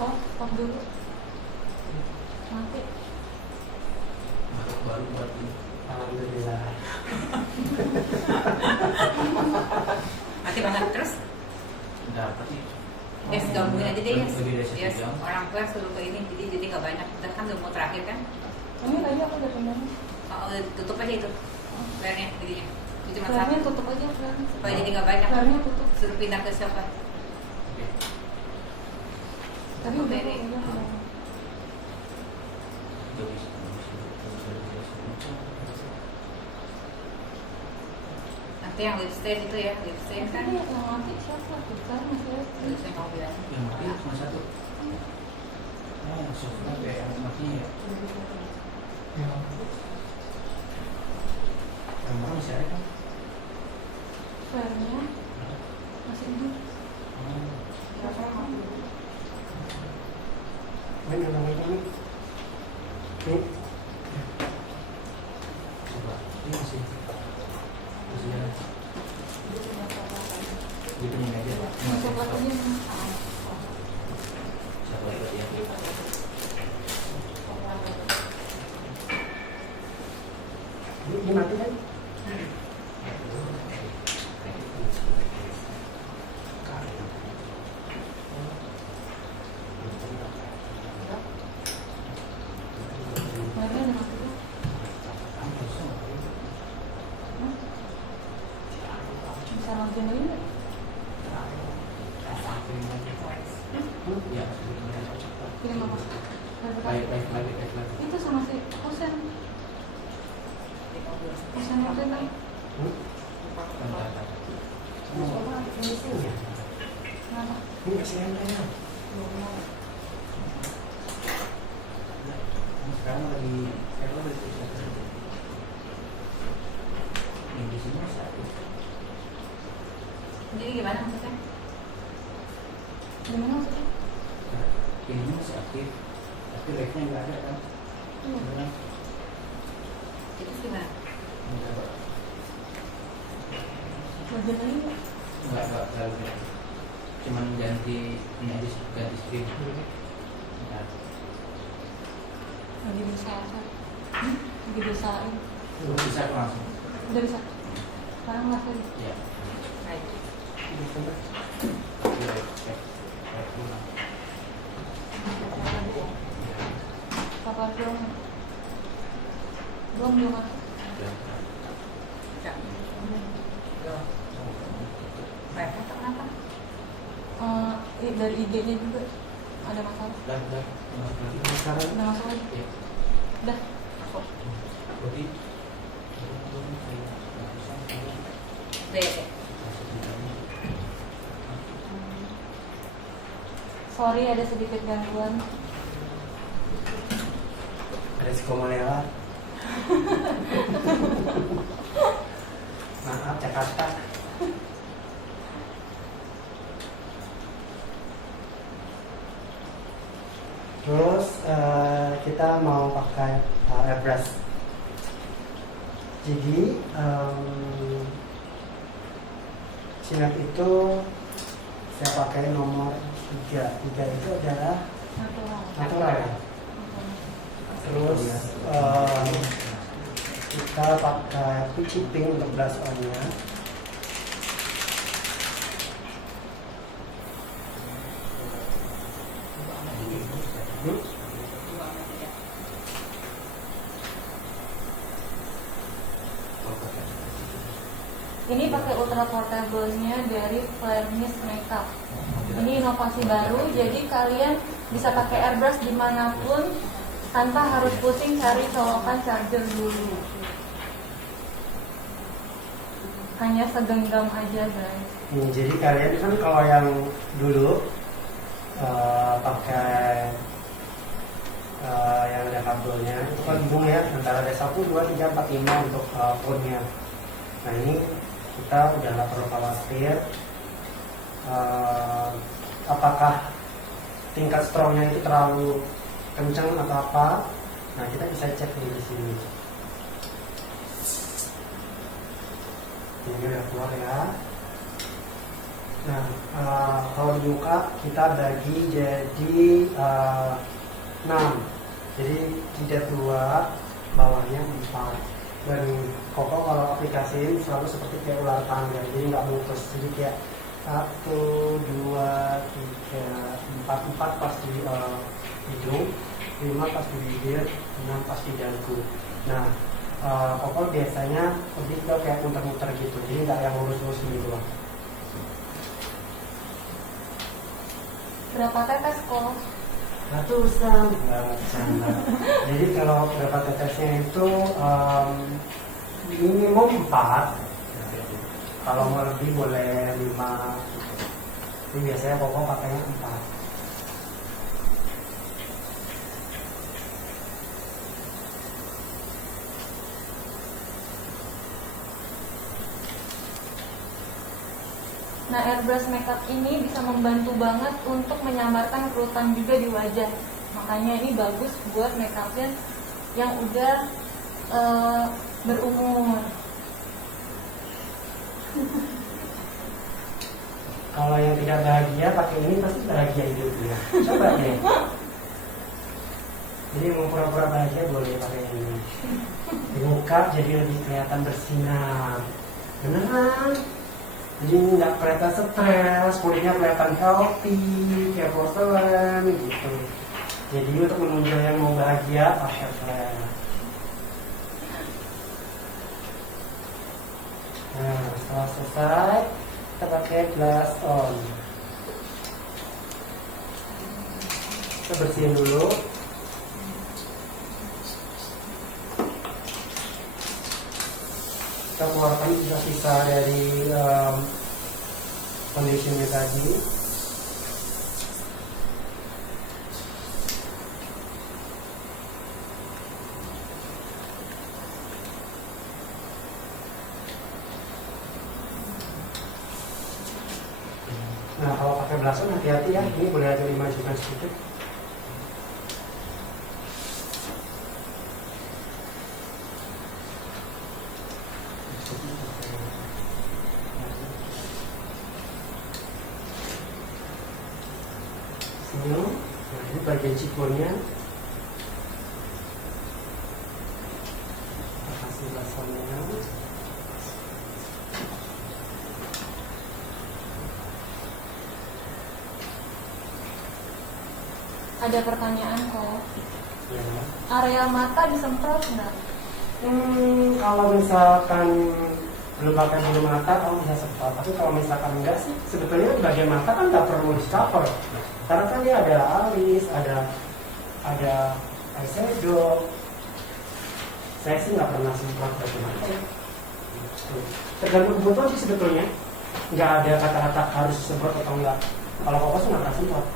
Oh, stop dulu. Mati. baru buat ini. Alhamdulillah. Yes, gabungin aja deh, yes. Lebih dari satu Yes, jam. orang tua suruh ke ini, jadi nggak banyak. Kita kan udah mau terakhir kan. Ini tadi aku udah pindahin. Oh, udah tutup aja itu. Flare-nya, jadinya. Itu cuma Flare-nya satu. tutup aja, flare-nya. Supaya jadi nggak banyak. Flare-nya tutup. Suruh pindah ke siapa? Oke. Tadi udah udah. Itu bisa. Nanti yang lipstick itu ya, lipstick kan. Yang mati siapa? Kita masih ada. Lipstick kamu bilang. Yang mati cuma satu. Oh, software kayak yang matinya ya. Yang mana masih ada kan? Flare-nya masih hidup. Oh. Rasanya mati. Main dengan ini. Nih, Coba. Ini masih jalan. Gitu nih aja. Masuk lagi aja. Siapa lagi ya? ini mati kan? Flare-nya udah mati. Bisa login lagi nggak? Ya. Kirim apa? Baik lagi. Itu sama si Husen. Husen itu kan. Coba finishingnya. Kenapa? Ini masih nempel. Sekarang lagi error di ini di sini masih aktif. Jadi gimana maksudnya? Gimana maksudnya? Nah, ini masih aktif, tapi live-nya nggak ada kan? Iya. Benar? Itu gimana? Enggak, Pak. Login lagi nggak? Enggak terlalu. Cuman ganti ini aja sih, ganti screen. Nah, Lagi berusaha. Lagi berusahain. bisa aku langsung. Udah bisa. Sekarang nggak lagi. Ya. Baik. Tapi live pulang. Papa belum. Belum masuk. Ya. Ya. Loh. Baik, kenapa? Dari IG-nya juga ada masalah. Udah. Masuk lagi. Sekarang Udah masuk lagi. Ya. Udah. Masuk. Berarti Udah ya, Teh? Sorry ada sedikit gangguan. ada psikomonela. Maaf Jakarta. Terus kita mau pakai airbrush. Jadi sinar itu saya pakai nomor 3. 3 itu adalah natural. Terus kita pakai peachy pink untuk blush on-nya. Ini pakai ultra portable-nya dari Flairness Makeup. Ini inovasi baru, jadi kalian bisa pakai airbrush dimanapun tanpa harus pusing cari colokan charger dulu. Hanya segenggam aja guys. Jadi kalian kan kalau yang dulu pakai yang ada kabelnya itu kan bingung ya antara ada 1, 2, 3, 4, 5 untuk phone-nya. Nah ini kita udah nggak perlu khawatir apakah tingkat strongnya itu terlalu kencang atau apa. Nah kita bisa cek di sini. Ini udah keluar ya. Nah kalau di muka kita bagi jadi 6. Jadi tidak 2, bawahnya 4. Dan Koko kalau aplikasiin selalu seperti kayak ular tangga, jadi nggak mutus. Jadi kayak Satu, dua, tiga, empat. Empat pas di hidung, 5 pas di bibir, 6 pas di dagu. Nah, Koko biasanya lebih ke kayak muter-muter gitu, jadi nggak yang lurus-lurus gitu doang. Berapa tetes kok? Ratusan, nggak bercanda. Jadi kalau berapa tetesnya itu minimum 4. Kalau mau lebih boleh 5. Tapi biasanya Koko pakainya 4. Nah, airbrush makeup ini bisa membantu banget untuk menyamarkan kerutan juga di wajah. Makanya ini bagus buat makeupnya yang udah berumur. Kalau yang tidak bahagia pakai ini pasti bahagia hidupnya. Coba deh. Jadi mau pura-pura bahagia boleh pakai ini. Di muka jadi lebih kelihatan bersinar. Beneran. Jadi nggak kelihatan stres, kulitnya kelihatan healthy, kayak porcelain gitu. Jadi untuk menunjang yang mau bahagia, pakai flash. Nah, setelah selesai, kita pakai blush on. Kita bersihin dulu. Kita keluarkan sisa-sisa dari conditioner tadi. Nah, kalau pakai blush on hati-hati ya, ini boleh agak dimajukan sedikit. Nah, ini bagian cikunnya. Kita kasih blush on-nya. Ada pertanyaan kok. Ya. Area mata disemprot nggak? Kalau misalkan belum pakai bulu mata, kamu bisa semprot. Tapi kalau misalkan enggak sih, sebetulnya bagian mata kan nggak perlu di cover. Karena kan dia ada alis, ada eyeshadow. Saya sih nggak pernah semprot bagian mata. Tergantung kebutuhan sih sebetulnya. Nggak ada kata-kata harus semprot atau enggak. Kalau Koko sih nggak pernah semprot.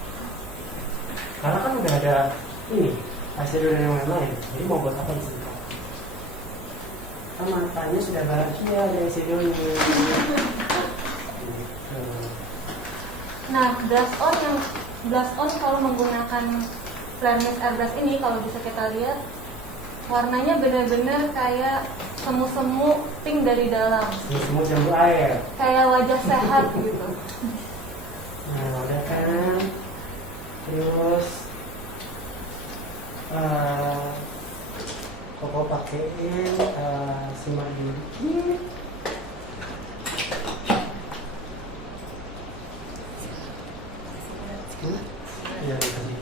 Karena kan udah ada ini eyeshadow dan yang lain-lain. Jadi mau buat apa disemprot? Kan matanya sudah bahagia ada eyeshadow ini. Nah, blush on kalau menggunakan Flare Mist Airbrush ini, kalau bisa kita lihat warnanya benar-benar kayak semu-semu pink dari dalam, Semu jambu air. kayak wajah sehat gitu. Nah, udah kan. Terus Koko pakein simak dikit. Iya, tadi.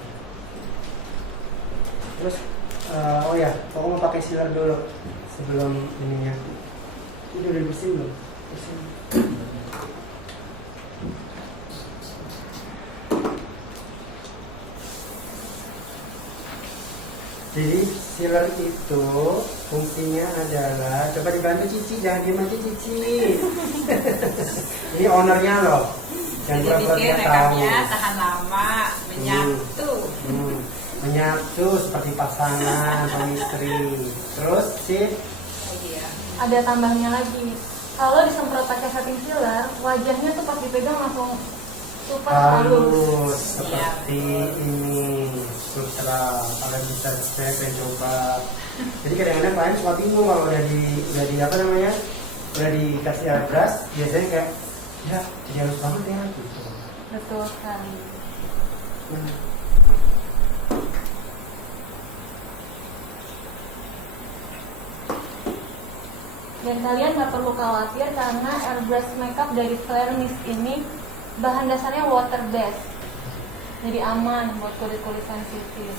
Terus oh ya, Koko mau pakai sealer dulu sebelum ininya. Ini udah bersihin belum? Bersihin. Jadi sealer itu fungsinya adalah, coba dibantu Cici, jangan diem aja Cici. Ini ownernya loh. Jangan Jadi pura-pura bikin tidak tahu. makeupnya tahan lama, menyatu. Menyatu seperti pasangan suami istri. Terus sih Lagi ya. Ada tambahnya lagi. Kalau disemprot pakai setting sealer, wajahnya tuh pas dipegang langsung super halus. halus seperti ini sutra. Kalian bisa cek dan coba. Jadi kadang-kadang klien suka bingung kalau udah di apa namanya, udah dikasih airbrush, biasanya kayak ya jadi halus banget ya gitu. Betul sekali. Nah, Dan kalian nggak perlu khawatir karena airbrush makeup dari Flare Mist ini bahan dasarnya water based, jadi aman buat kulit-kulit sensitif.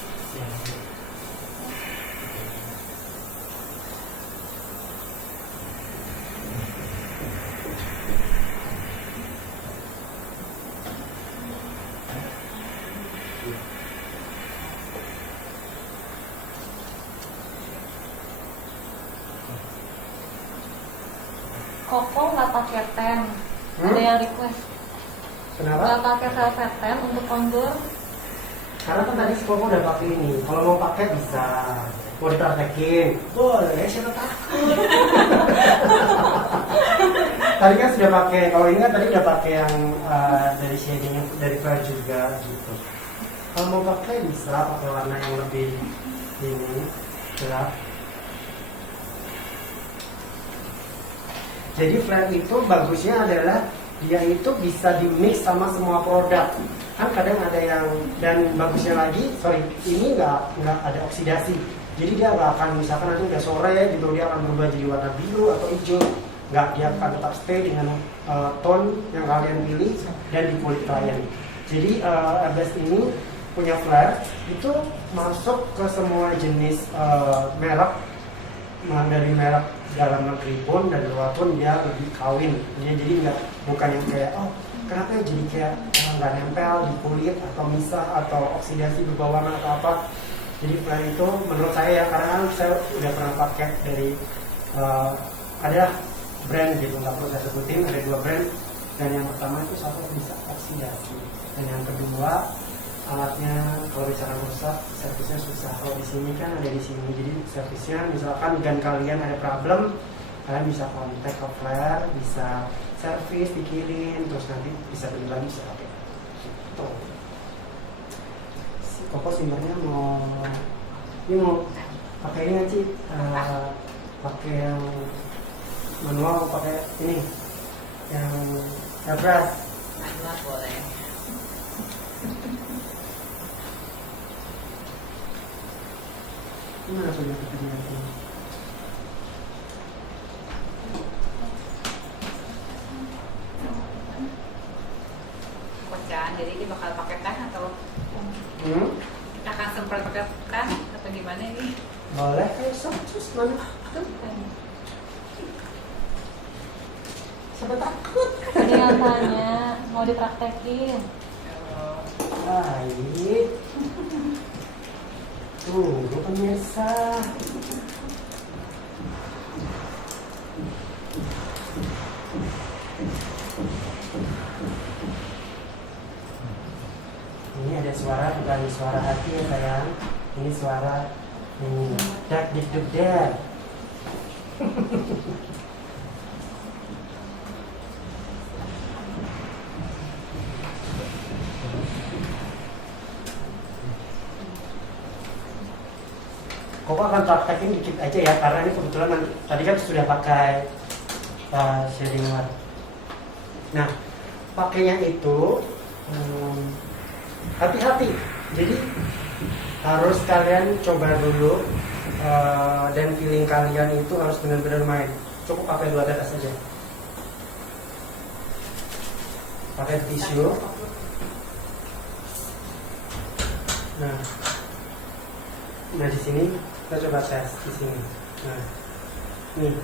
Koko nggak pakai ten, ada yang request Kenapa? nggak pakai velvet ten untuk contour. Karena kan tadi si Koko udah pakai ini. Kalau mau pakai bisa. Mau dipraktekin? Boleh, siapa takut. Tadi kan sudah pakai. Kalau ini kan tadi udah pakai yang dari shading yang dari Flare juga gitu. Kalau mau pakai bisa pakai warna yang lebih ini gelap. Jadi Flare itu bagusnya adalah dia itu bisa di mix sama semua produk. Kan kadang ada yang, dan bagusnya lagi, ini nggak ada oksidasi. Jadi dia nggak akan, misalkan nanti udah sore gitu, dia akan berubah jadi warna biru atau hijau. Nggak, dia akan tetap stay dengan tone yang kalian pilih dan di kulit kalian. Jadi Airbrush ini punya Flare itu masuk ke semua jenis merek, dari merek dalam negeri pun dan luar pun dia lebih kawin. Jadi nggak, bukan yang kayak kenapa ya jadi kayak nggak nempel di kulit atau misah atau oksidasi berubah warna atau apa. Jadi Flare itu menurut saya ya, karena saya udah pernah pakai dari ada brand gitu, nggak perlu saya sebutin, ada 2 brand. Dan yang pertama itu satu bisa oksidasi, dan yang kedua alatnya kalau misalkan rusak servisnya susah. Kalau di sini kan ada di sini, jadi servisnya misalkan dan kalian ada problem, kalian bisa kontak ke Flare, bisa servis, dikirim, terus nanti bisa beli lagi, bisa pakai. Tuh. Si Koko simmernya ini mau pakai ini nggak sih? Pakai yang manual, pakai ini yang Airbrush. Manual boleh. Gimana sudah kepikiran ini? Kocan, jadi dia bakal pakai tan atau akan semprot pakai tan atau gimana ini? Boleh, terus mana? Siapa takut? Ada yang tanya mau dipraktekin. Baik. Tunggu pemirsa. Ini ada suara, bukan suara hati ya sayang. Ini suara ini dak dik duk dak. Koko akan praktekin dikit aja ya, karena ini kebetulan tadi kan sudah pakai shading warna. Nah, pakainya itu hati-hati. Jadi harus kalian coba dulu dan feeling kalian itu harus benar-benar main. Cukup pakai 2 tetes saja. Pakai tisu. Nah di sini kita coba tes di sini. Nah,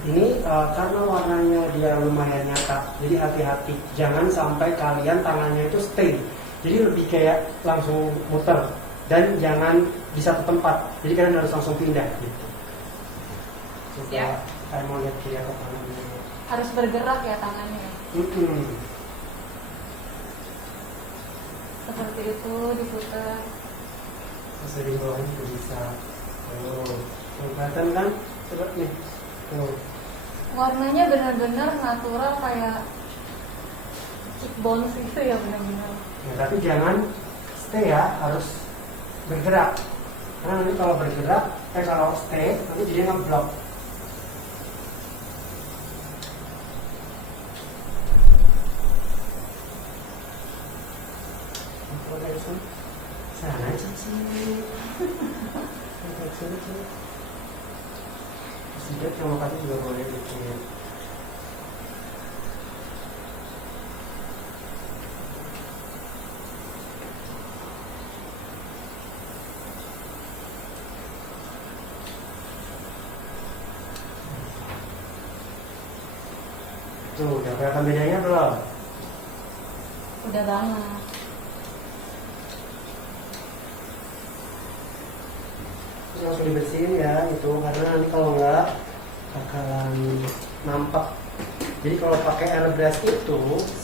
ini karena warnanya dia lumayan nyata, jadi hati-hati, jangan sampai kalian tangannya itu stay. Jadi lebih kayak langsung muter dan jangan di satu tempat. Jadi kalian harus langsung pindah gitu. Coba Ya. saya mau lihat kiri atau kanan dulu. Harus bergerak ya tangannya. Seperti itu diputar. Masih di bawah juga bisa. Kelihatan kan? Coba nih. Warnanya benar-benar natural kayak cheekbones gitu ya, benar-benar. Ya, tapi jangan stay ya, harus bergerak. Karena nanti kalau bergerak, kalau stay, nanti jadi ngeblok. Sana cici. Sidat yang makannya juga boleh dikit. Tuh, udah kelihatan bedanya belum? Udah banget. Terus langsung dibersihin ya itu, karena nanti kalau enggak bakalan nampak. Jadi kalau pakai airbrush itu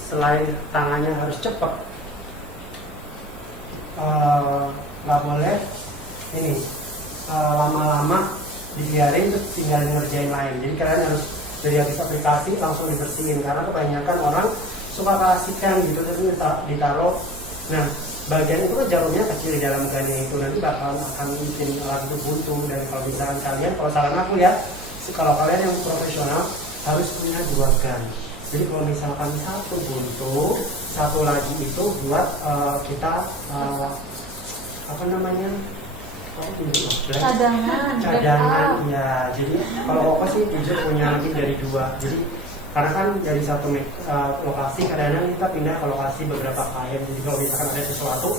selain tangannya harus cepat, nggak boleh ini lama-lama dibiarin terus tinggal ngerjain lain. Jadi kalian harus dari habis aplikasi langsung dibersihin, karena kebanyakan orang suka kasihkan gitu terus ditaruh. Nah bagian itu kan jarumnya kecil di dalam gannya itu, nanti bakal akan bikin alat itu buntu. Dan kalau misalkan kalian, kalau saran aku ya, kalau kalian yang profesional harus punya 2 gan. Jadi kalau misalkan satu buntu, satu lagi itu buat kita apa namanya? Cadangan, Cadangan backup. ya. Jadi kalau aku sih jujur punya lebih dari 2. Jadi karena kan dari satu lokasi kadang-kadang kita pindah ke lokasi beberapa klien. Jadi kalau misalkan ada sesuatu,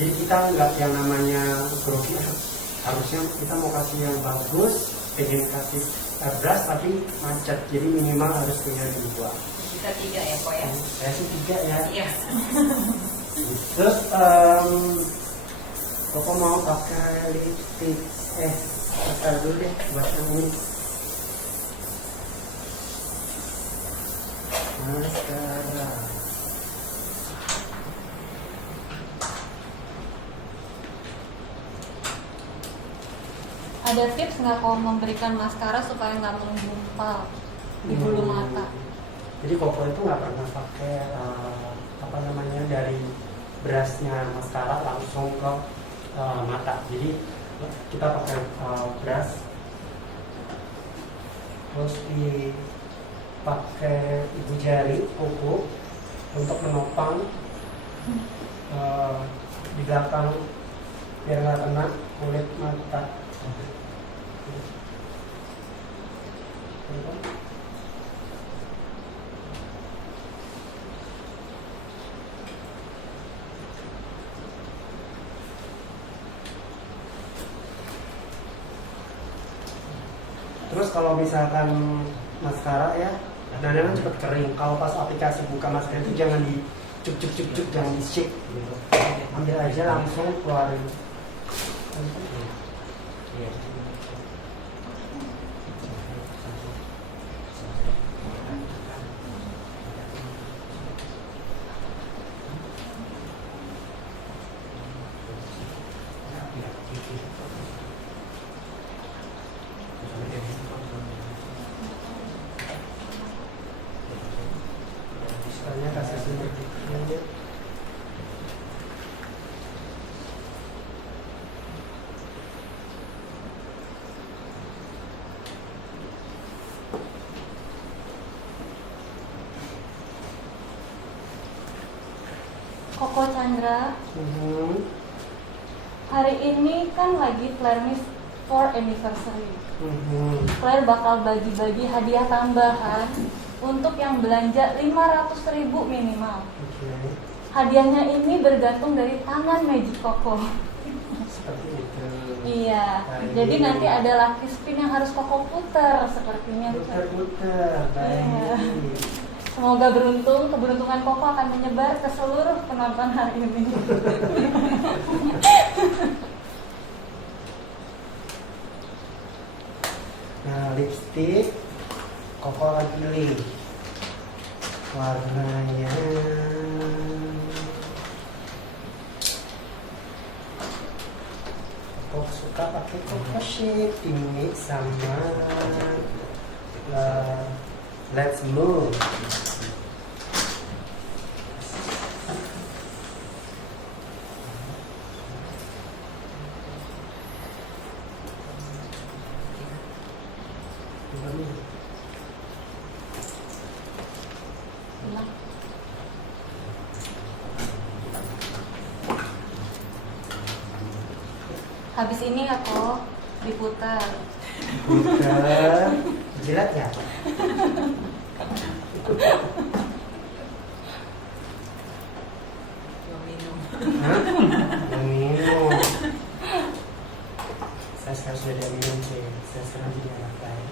jadi kita nggak yang namanya grogi. Harusnya kita mau kasih yang bagus, pengen kasih airbrush tapi macet. Jadi minimal harus punya 2. Bisa 3 ya kok ya? Saya sih 3 ya. Iya. Terus Koko mau pakai lipstick. Pakai dulu deh buat yang ini. Maskara. Ada tips nggak kalau memberikan maskara supaya nggak menggumpal di bulu mata? Jadi Koko itu nggak pernah pakai apa namanya dari brushnya maskara langsung ke mata. Jadi kita pakai brush, terus dipakai ibu jari kuku untuk menopang di belakang biar nggak kena kulit mata. Terus kalau misalkan maskara ya, kadang-kadang cepet kering. Kalau pas aplikasi buka maskara itu jangan di cuk, jangan di shake gitu. Ambil aja langsung keluarin. Misalnya kasih sedikit. Koko Chandra, Mhm. hari ini kan lagi Claire 4 anniversary. Mhm. Claire bakal bagi-bagi hadiah tambahan untuk yang belanja 500.000 minimal. Oke. Hadiahnya ini bergantung dari tangan Magic Koko. Seperti itu. Iya, Baik. jadi nanti ada lucky spin yang harus Koko putar sepertinya. Putar-putar. Iya. Baik. Semoga beruntung, keberuntungan Koko akan menyebar ke seluruh penonton hari ini. Nah, lipstick Koko lagi pilih warnanya Koko suka pakai Koko Shape ini sama Let's Move. Habis ini aku diputar. Putar, jilat ya? Mau minum. Hah? Yang minum. Saya sekarang sudah ada minum sih. Saya sekarang jadi anak baik.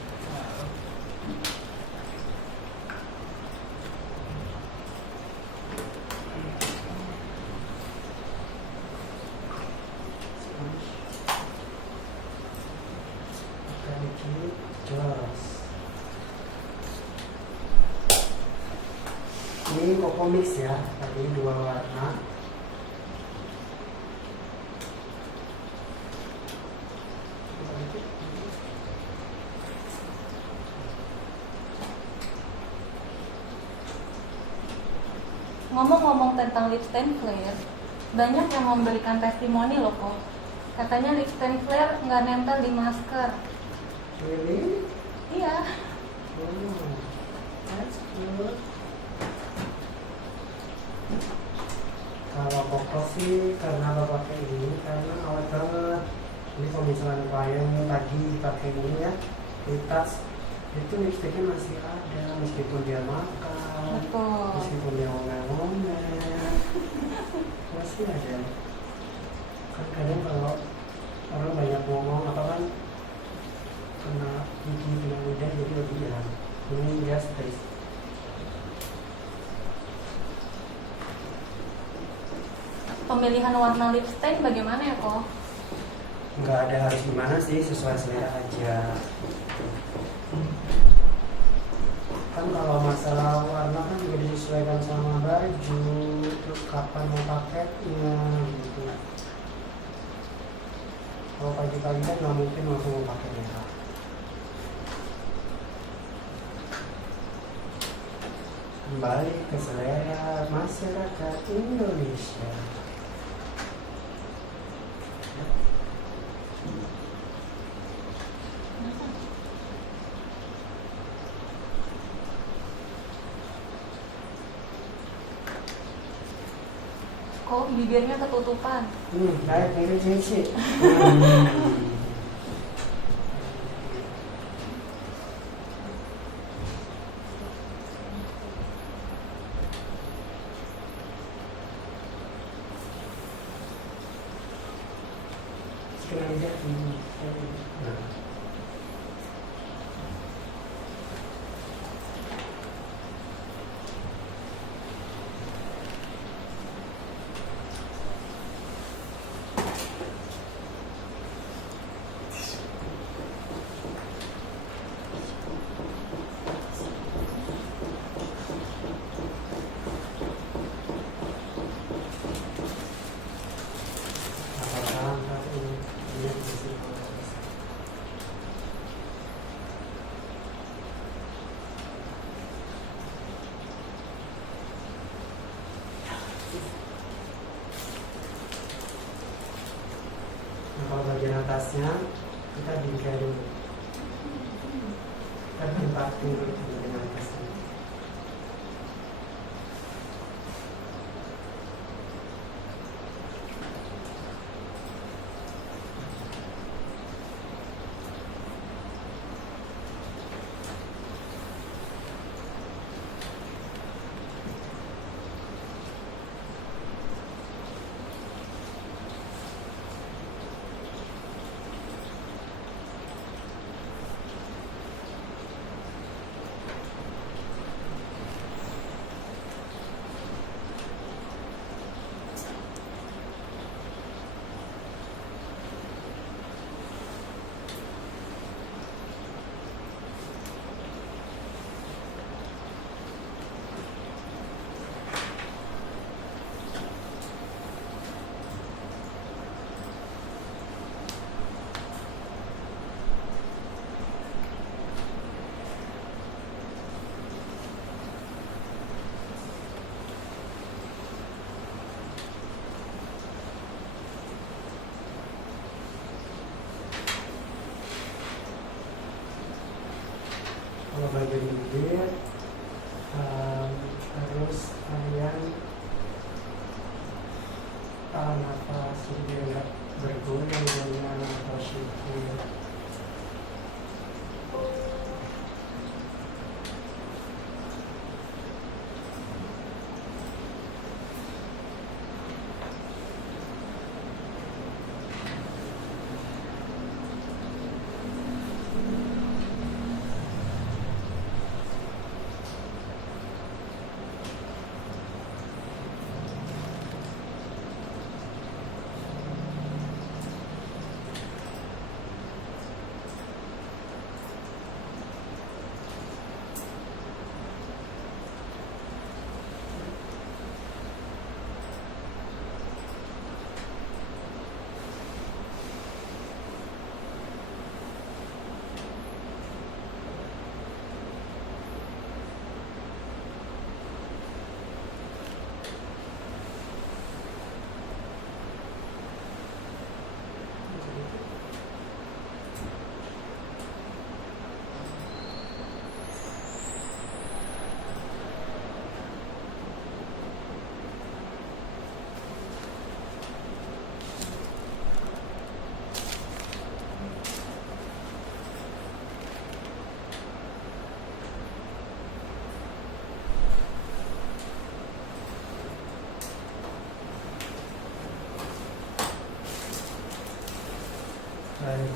Ini Coco Mix ya, tadi 2 warna. Ngomong-ngomong tentang lip stain flare, banyak yang memberikan testimoni loh kok. Katanya lip stain flare nggak nempel di masker. Really? Iya. Oh, that's good. Kalau Koko sih karena lo pakai ini karena awet banget. Ini kalau misalnya klien lagi pakai ini ya, retouch itu lipstiknya masih ada meskipun dia makan, Betul. meskipun dia ngomel-ngomel, masih ada. Kan kadang kalau orang banyak ngomong apa kan kena gigi kena lidah jadi lebih hilang. Ini dia stay. Pemilihan warna lip stain bagaimana ya kok? Nggak ada harus gimana sih, sesuai selera aja. Kan kalau masalah warna kan juga disesuaikan sama baju, terus kapan mau pakainya gitu. Kalau pagi-pagi kan nggak mungkin langsung mau pakai merah. Kembali ke selera masyarakat Indonesia. Kok bibirnya ketutupan? Baik, ini Cici. Sekarang lihat ini. Nah. Nah, kalau bagian atasnya kita bingkai dulu. Kita tempatin dulu di bagian atasnya. Kalau bagian bibir harus kalian tahan nafas jadi biar nggak bergoyang atau syukur.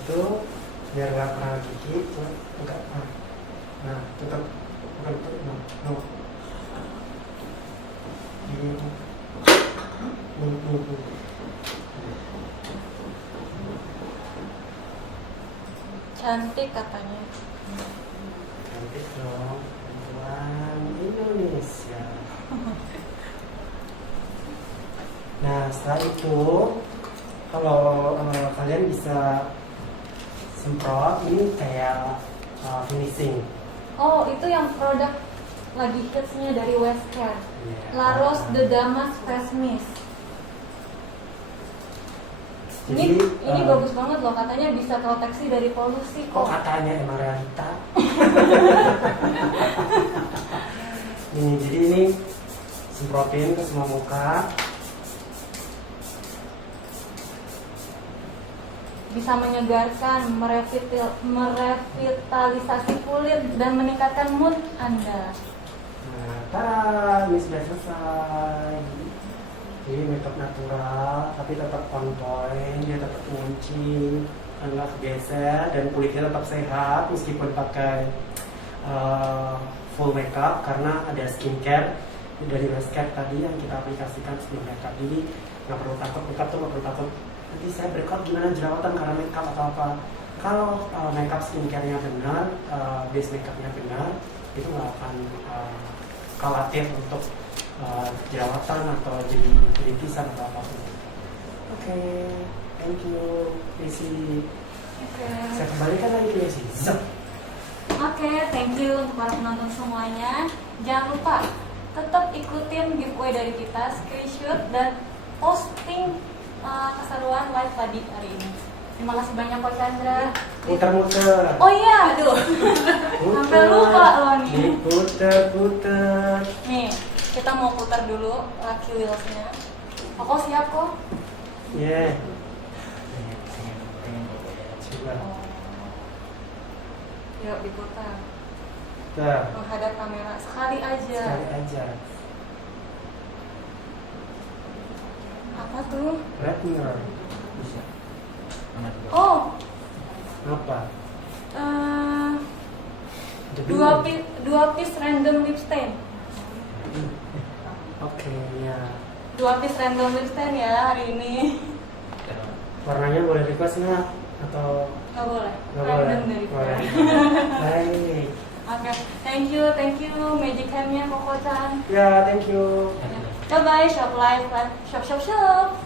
itu biar nggak kena gigi, enggak. Nah, tutup, bukan tutup, no. Ini. Cantik katanya. Cantik dong, perempuan Indonesia. Nah, setelah itu kalau kalian bisa semprot ini kayak finishing. Oh, itu yang produk lagi hitsnya dari Westcare. Yeah. La Rose de Damas Face Mist. Jadi, Ini bagus banget loh, katanya bisa proteksi dari polusi kok kok. katanya emang realita. Jadi ini semprotin ke semua muka. Bisa menyegarkan, merevitalisasi kulit dan meningkatkan mood Anda. Nah, tada, ini sudah selesai. Jadi makeup natural, tapi tetap on point, dia tetap mengunci, nggak geser, dan kulitnya tetap sehat meskipun pakai full makeup karena ada skincare dari Westcare tadi yang kita aplikasikan sebelum makeup. Jadi nggak perlu takut makeup tuh nggak perlu takut. Nanti saya breakout gimana jerawatan karena makeup atau apa. Kalau makeup skincare-nya benar, base makeup-nya benar, itu nggak akan khawatir untuk jerawatan atau jadi rintisan atau apapun. Oke, thank you, Desi. Saya kembalikan lagi ke Desi. Oke, thank you untuk para penonton semuanya. Jangan lupa tetap ikutin giveaway dari kita, screenshot dan posting keseruan live tadi hari ini. Terima kasih banyak Coach Chandra. Muter-muter. Oh iya, aduh. Sampai lupa loh nih. Puter-puter. Nih, kita mau putar dulu Lucky Wheels-nya. Koko siap kok? Yeah. Pengen Coba. Yuk diputar. Nah, Menghadap kamera sekali aja. sekali aja. Apa tuh? Red mirror. bisa. Amat juga. Oh, Apa? dua piece random lip stain. Oke, ya. 2 piece random lip stain ya hari ini. Warnanya boleh request nggak? Atau Nggak boleh. nggak boleh? Random dari kita. Boleh. Baik. Oke, thank you Magic Hand-nya Koko Chan. Ya, thank you. Bye bye, shop live, shop.